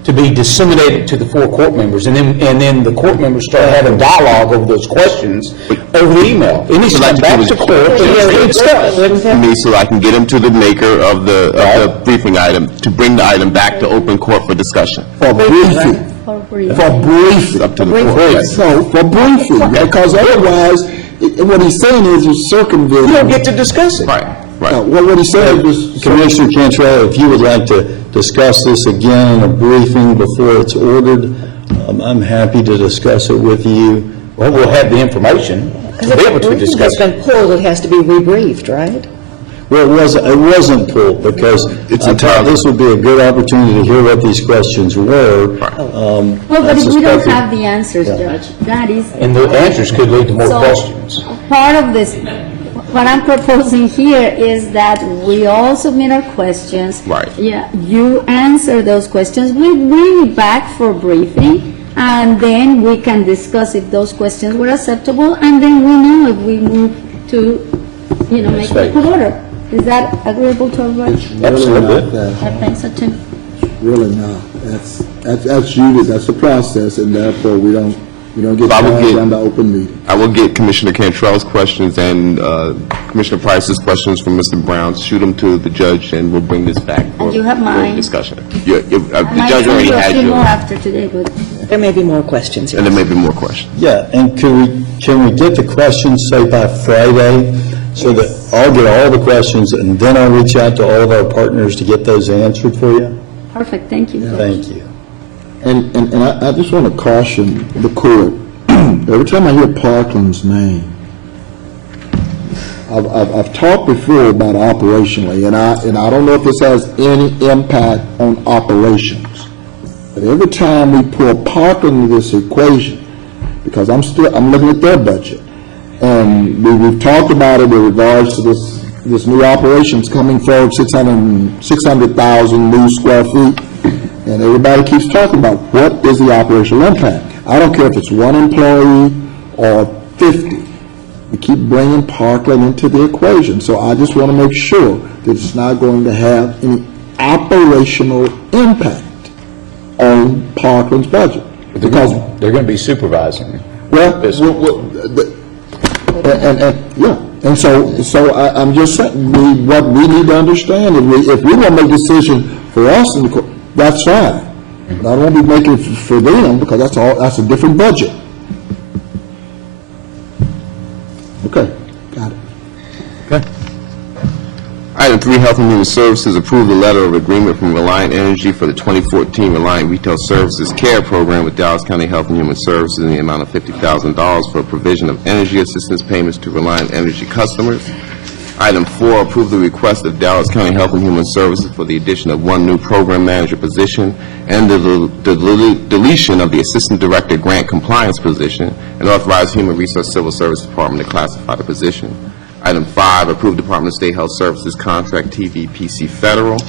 to be disseminated to the four court members, and then the court members start having dialogue over those questions over the email. It needs to come back to court and it's discussed. Me, so I can get them to the maker of the briefing item, to bring the item back to open court for discussion. For briefing. For briefing. For briefing. Up to the court. Yes. No, for briefing, because otherwise, what he's saying is you're circumventing. You don't get to discuss it. Right. No, what he's saying is, Commissioner Cantrell, if you would like to discuss this again in a briefing before it's ordered, I'm happy to discuss it with you. Well, we'll have the information to be able to discuss it. been pulled, it has to be rebriefed, right? Well, it wasn't pulled, because I thought this would be a good opportunity to hear what these questions were. Well, but if we don't have the answers, Judge, that is. And the answers could lead to more So, questions. Part of this, what I'm proposing here is that we all submit our questions. Right. Yeah, you answer those questions, we bring it back for briefing, and then we can discuss if those questions were acceptable, and then we know if we move to, make a court order. Is that agreeable to everybody? Absolutely. I think so too. really not. That's usually, that's the process, and therefore we don't get tied under open meeting. I will get Commissioner Cantrell's questions and Commissioner Price's questions from Mr. Brown, shoot them to the judge, and we'll bring this back for And you have mine. discussion. I The might judge send already you a had few more yours, after today, but. There may be more questions. and there may be more questions. Yeah, and can we get the questions, say, by Friday, so that I'll get all the questions, and then I'll reach out to all of our partners to get those answered for you? Perfect, thank you. Thank you. And I just want to caution the court, every time I hear Parkland's name, I've talked before about operationally, and I don't know if this has any impact on operations, but every time we pull Parkland into this equation, because I'm looking at their budget, and we've talked about it in regards to this new operations coming forward, 600,000 new square feet, and everybody keeps talking about what is the operational impact. I don't care if it's one employee or 50. We keep bringing Parkland into the equation, so I just want to make sure that it's not going to have any operational impact on Parkland's budget. Because They're going to be supervising. and so I'm just saying, what we need to understand is if we want to make a decision for us in the court, that's fine. But I don't want to be making it for them, because that's a different budget. Okay, got it. Item 3, Health and Human Services, approve the letter of agreement from Reliant Energy for the 2014 Reliant Retail Services CARE Program with Dallas County Health and Human Services in the amount of $50,000 for provision of energy assistance payments to Reliant Energy customers. Item 4, approve the request of Dallas County Health and Human Services for the addition of 1 new program manager position and the deletion of the Assistant Director Grant Compliance position, and authorize Human Resource Civil Service Department to classify the position. Item 5, approve Department of State Health Services contract TVPC Federal.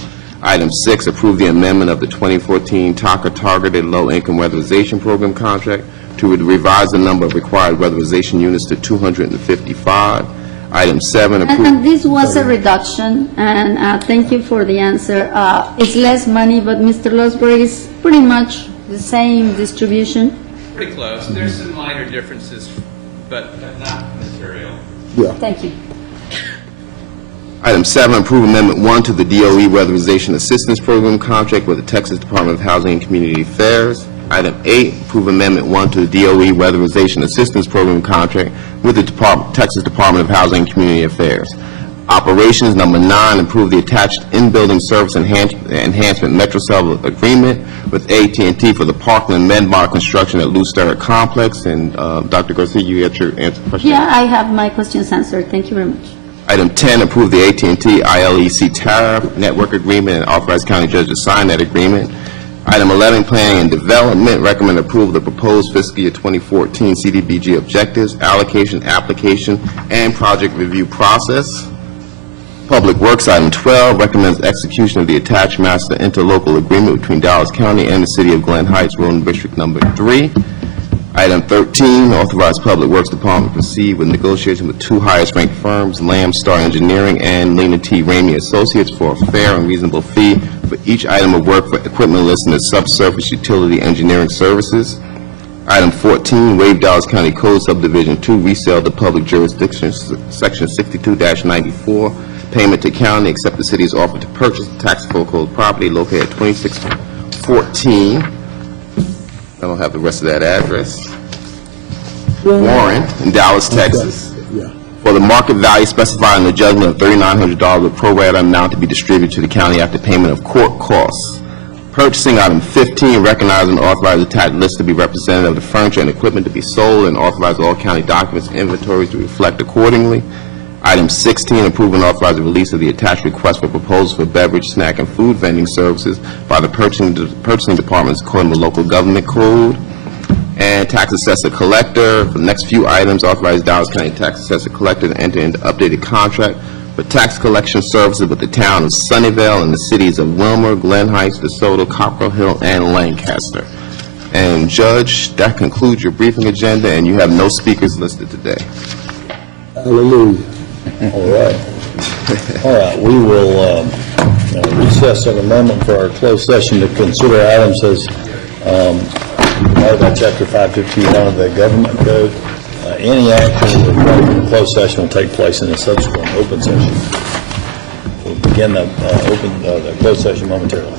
Item 6, approve the amendment of the 2014 TACA Targeted Low Income Weatherization Program contract to revise the number of required weatherization units to 255. Item 7, approve... And this was a reduction, and thank you for the answer. It's less money, but Mr. Losbury is pretty much the same distribution. Pretty close. There's some minor differences, but not material. Yeah. Thank you. Item 7, approve Amendment 1 to the DOE Weatherization Assistance Program contract with the Texas Department of Housing and Community Affairs. Item 8, approve Amendment 1 to the DOE Weatherization Assistance Program contract with the Texas Department of Housing and Community Affairs. Operations, number 9, approve the attached in-building service enhancement MetroCell agreement with AT&T for the Parkland Medmar construction at Lou Sterrett Complex. And Dr. Garcia, you had your question? Yeah, I have my questions answered. Thank you very much. Item 10, approve the AT&T ILEC tariff network agreement and authorize county judge to sign that agreement. Item 11, planning and development, recommend approval of the proposed fiscal year 2014 CDBG objectives, allocation, application, and project review process. Public Works, item 12, recommends execution of the attached master interlocal agreement between Dallas County and the City of Glen Heights, Road and District Number 3. Item 13, authorize Public Works Department to proceed with negotiations with 2 highest-ranked firms, Lamb Star Engineering and Lena T. Ramey Associates, for a fair and reasonable fee for each item of work for equipment listed as subsurface utility engineering services. Item 14, waive Dallas County Code Subdivision 2, resale to public jurisdiction, Section 62-94, payment to county, except the city's offer to purchase the taxable code property located at 2614. I don't have the rest of that address. Warren, in Dallas, Texas. For the market value specified in the judgment of $3,900 with pro rata amount to be distributed to the county after payment of court costs. Purchasing, item 15, recognize and authorize the attached list to be representative of the furniture and equipment to be sold, and authorize all county documents and inventories to reflect accordingly. Item 16, approve and authorize the release of the attached request for proposals for beverage, snack, and food vending services by the purchasing departments according to local government code. And tax assessor collector, for the next few items, authorize Dallas County tax assessor collector to enter into updated contract for tax collection services with the town of Sunnyvale and the cities of Wilmer, Glen Heights, DeSoto, Cockrell Hill, and Lancaster. And Judge, that concludes your briefing agenda, and you have no speakers listed today. Hallelujah. All right. All right, we will recess in a moment for our closed session to consider items as provided by Chapter 551 of the Government Code. Any action required in the closed session will take place in a subsequent open session. We'll begin the closed session momentarily.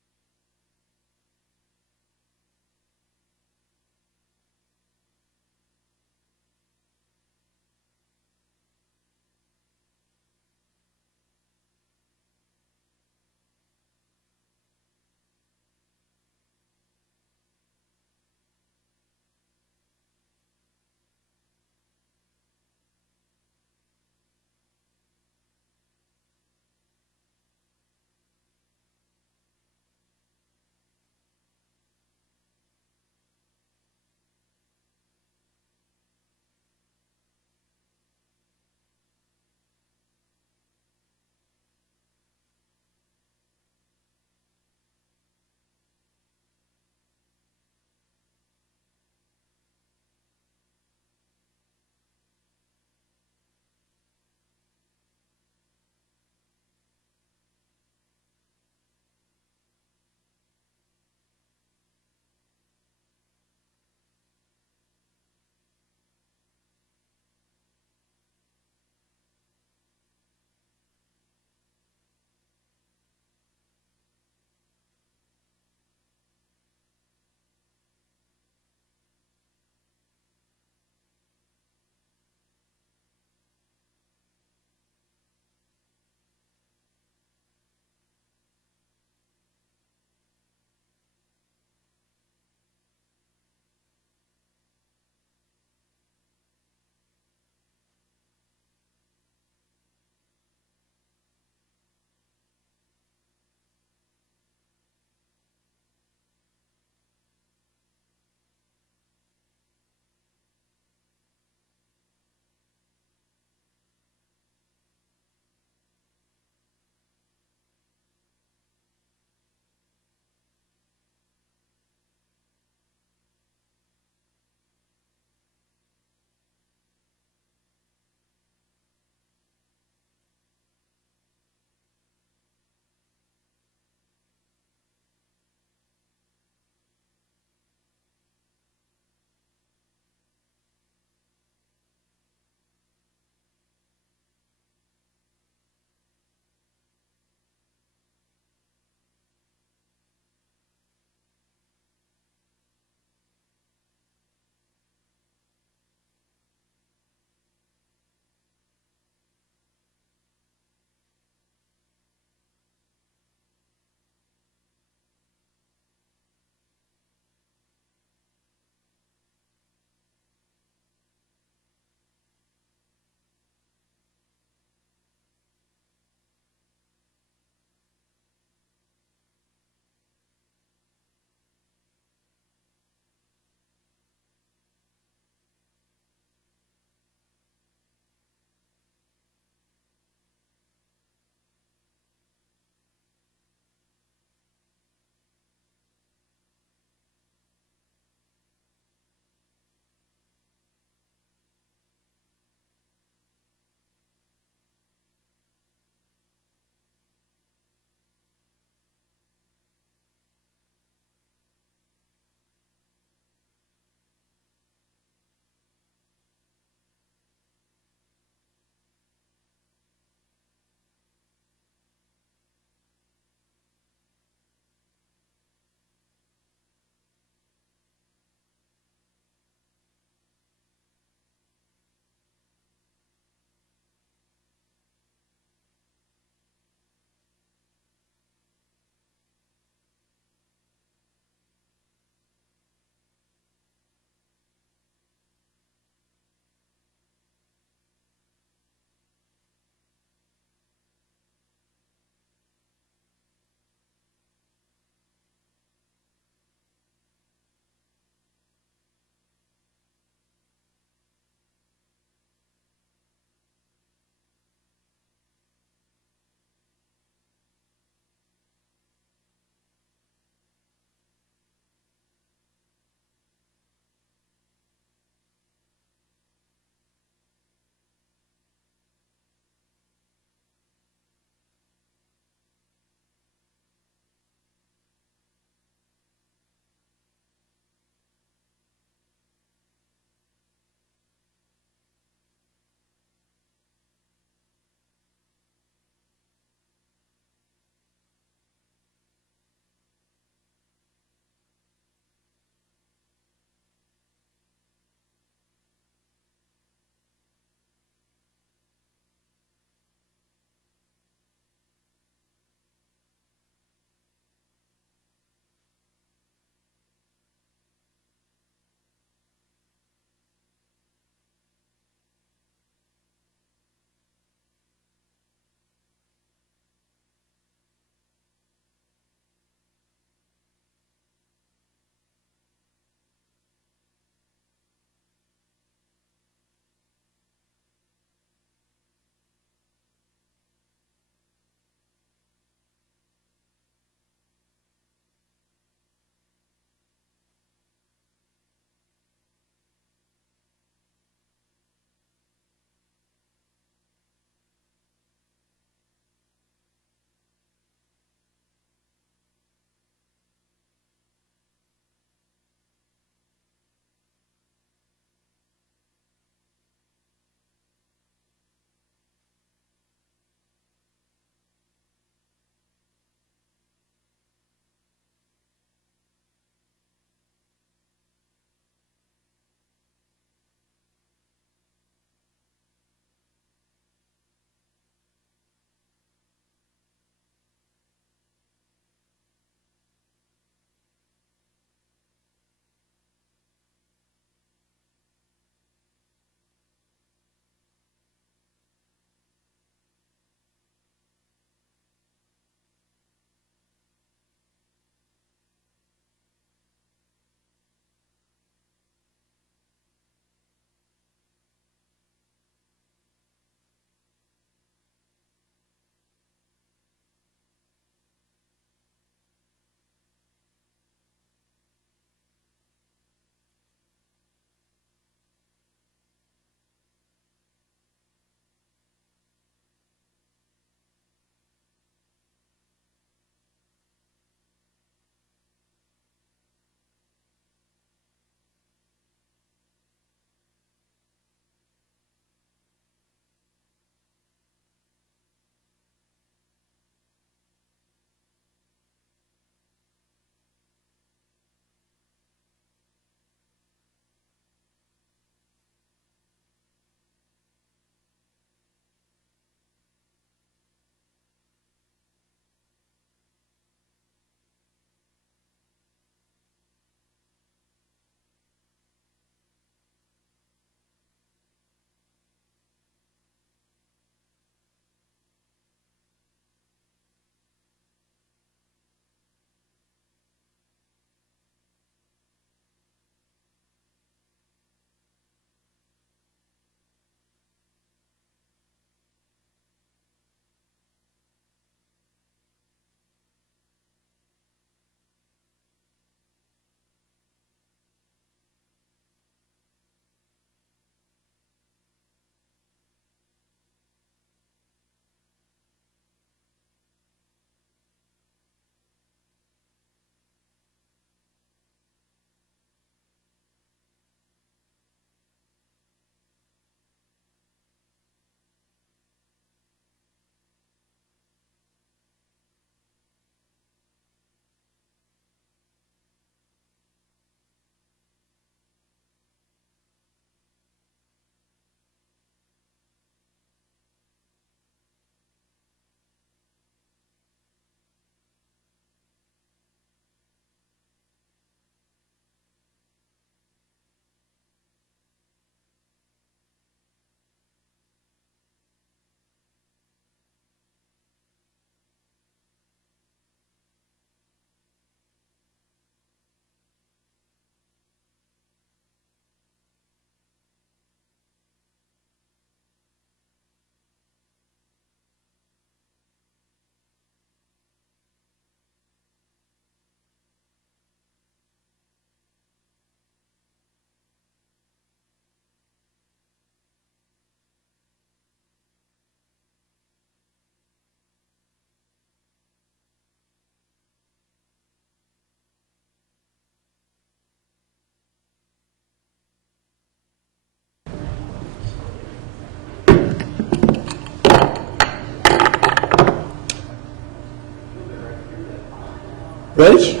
Ready?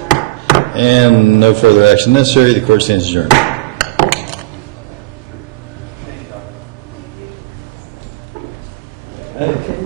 And no further action necessary. The court stands adjourned. Okay.